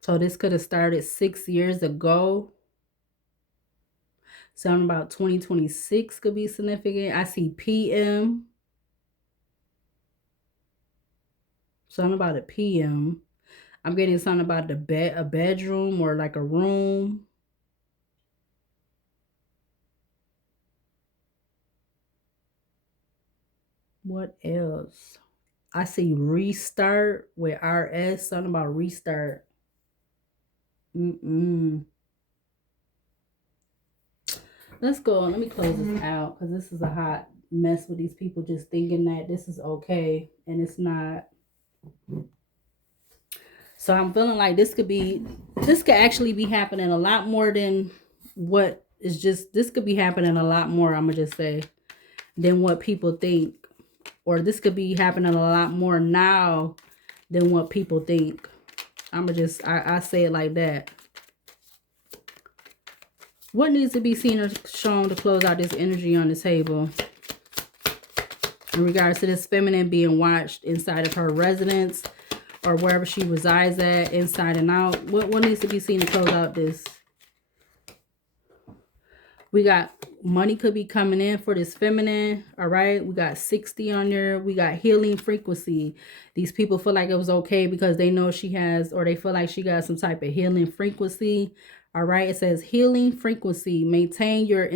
So this could have started 6 years ago. Something about 2026 could be significant. I see PM. Something about a PM. I'm getting something about a bedroom or like a room. What else? I see restart with RS. Something about restart. Let's go. Let me close this out because this is a hot mess with these people just thinking that this is okay and it's not. So I'm feeling like this could actually be happening a lot more than what is just, this could be happening a lot more, I'm gonna just say, than what people think. Or this could be happening a lot more now than what people think. I'm gonna just, I say it like that. What needs to be seen or shown to close out this energy on the table in regards to this feminine being watched inside of her residence or wherever she resides at, inside and out? What needs to be seen to close out this? We got money could be coming in for this feminine. All right. We got 60 on there. We got healing frequency. These people feel like it was okay because they know she has, or they feel like she got some type of healing frequency. All right. It says healing frequency. Maintain your,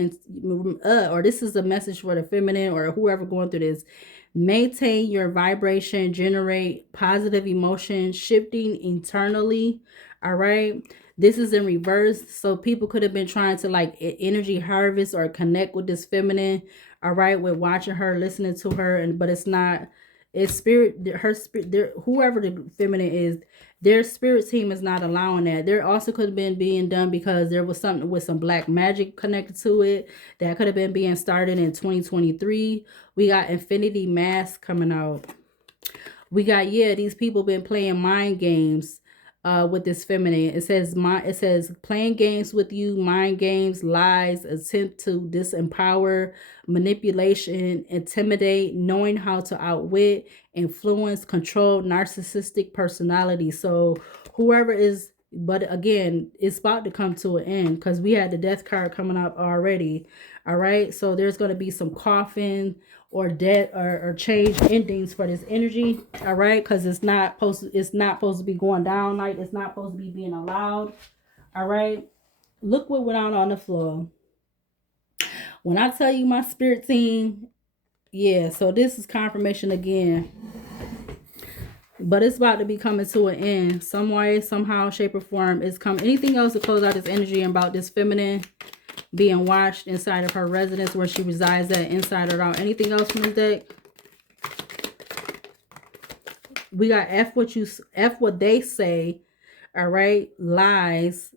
or this is a message for the feminine or whoever going through this. Maintain your vibration, generate positive emotion, shifting internally. All right. This is in reverse. So people could have been trying to like energy harvest or connect with this feminine. All right. With watching her, listening to her. But it's not, it's spirit, her spirit, whoever the feminine is, their spirit team is not allowing that. There also could have been being done because there was something with some black magic connected to it that could have been being started in 2023. We got Infinity Mask coming out. We got, yeah, these people been playing mind games with this feminine. It says playing games with you, mind games, lies, attempt to disempower, manipulation, intimidate, knowing how to outwit, influence, control, narcissistic personality. So whoever is, but again, it's about to come to an end because we had the death card coming up already. All right. So there's going to be some coffin or death or change endings for this energy. All right. Because it's not supposed to be going down, like it's not supposed to be being allowed. All right. Look what went on the floor. When I tell you my spirit team, yeah, so this is confirmation again. But it's about to be coming to an end. Some way, somehow, shape, or form. It's come. Anything else to close out this energy about this feminine being watched inside of her residence where she resides at, inside or out? Anything else from this deck? We got F what they say. All right, lies.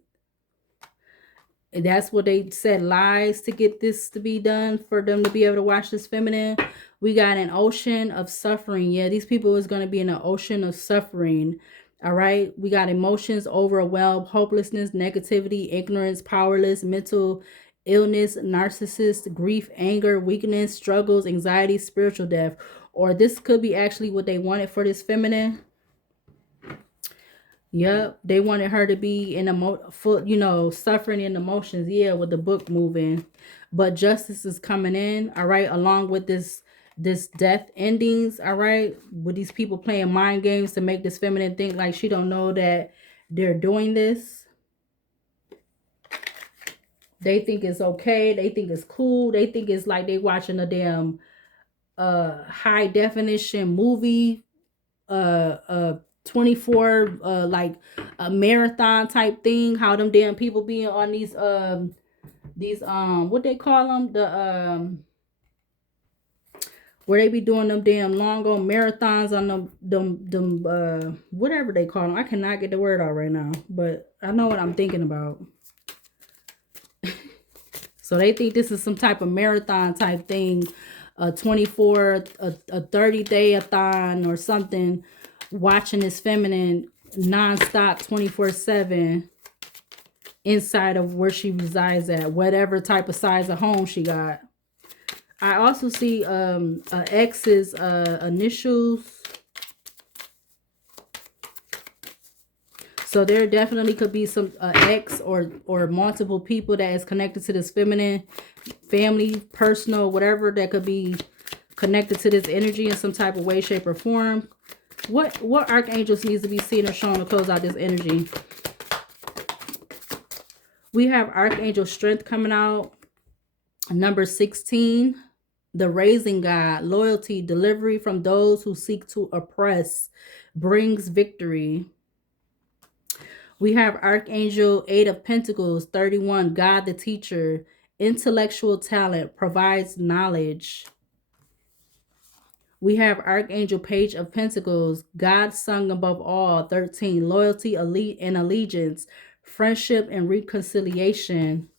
That's what they said, lies, to get this to be done, for them to be able to watch this feminine. We got an ocean of suffering. Yeah, these people is going to be in an ocean of suffering. All right. We got emotions overwhelmed, hopelessness, negativity, ignorance, powerless, mental illness, narcissist, grief, anger, weakness, struggles, anxiety, spiritual death. Or this could be actually what they wanted for this feminine. Yep, they wanted her to be in full, suffering in emotions. Yeah, with the book moving, but justice is coming in. All right, along with this death endings. All right, with these people playing mind games to make this feminine think like she don't know that they're doing this. They think it's okay. They think it's cool. They think it's like they watching a damn high definition movie. 24 like a marathon type thing, how them damn people being on these what they call them, the where they be doing them damn long on marathons on them whatever they call them. I cannot get the word out right now, but I know what I'm thinking about. So they think this is some type of marathon type thing, a 24 a 30-day-a-thon or something, watching this feminine nonstop 24/7 inside of where she resides at, whatever type of size of home she got. I also see ex's initials. So there definitely could be some ex or multiple people that is connected to this feminine, family, personal, whatever, that could be connected to this energy in some type of way, shape, or form. What archangels needs to be seen or shown to close out this energy? We have Archangel Strength coming out. Number 16. The Raising God. Loyalty. Delivery from those who seek to oppress. Brings victory. We have Archangel 8 of Pentacles. 31. God the Teacher. Intellectual talent. Provides knowledge. We have Archangel Page of Pentacles, God sung above all, 13, loyalty, elite, and allegiance, friendship, and reconciliation.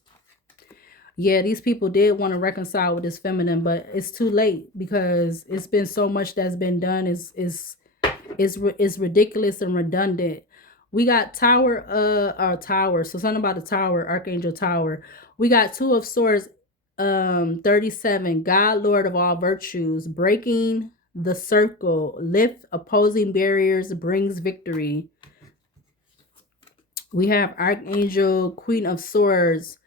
Yeah, these people did want to reconcile with this feminine, but it's too late because it's been so much that's been done. Is ridiculous and redundant. We got Tower. So something about the Tower, Archangel Tower. We got Two of Swords, 37, God, Lord of all virtues, breaking the circle, lift opposing barriers, brings victory. We have Archangel Queen of Swords,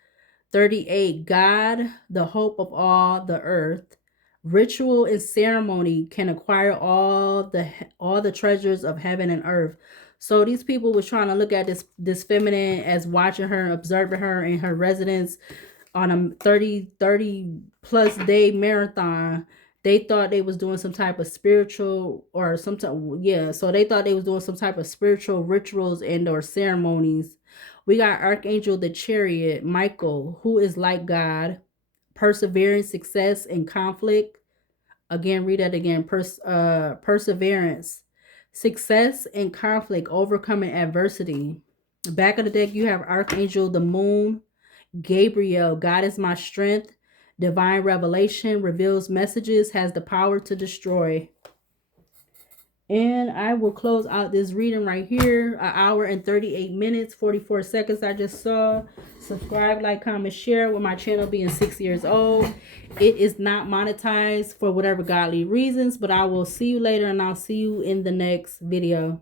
38, God, the hope of all the earth. Ritual and ceremony can acquire all the treasures of heaven and earth. So these people was trying to look at this feminine as watching her, observing her in her residence on a 30 plus day marathon. They thought they was doing some type of spiritual or some type, yeah. So they thought they was doing some type of spiritual rituals and or ceremonies. We got Archangel the Chariot, Michael, who is like God, perseverance, success, and conflict. Again, read that again. Perseverance, success, and conflict, overcoming adversity. Back of the deck, you have Archangel the Moon, Gabriel, God is my strength, divine revelation, reveals messages, has the power to destroy. And I will close out this reading right here. 1 hour and 38 minutes, 44 seconds I just saw. Subscribe, like, comment, share, with my channel being 6 years old. It is not monetized for whatever godly reasons, but I will see you later, and I'll see you in the next video.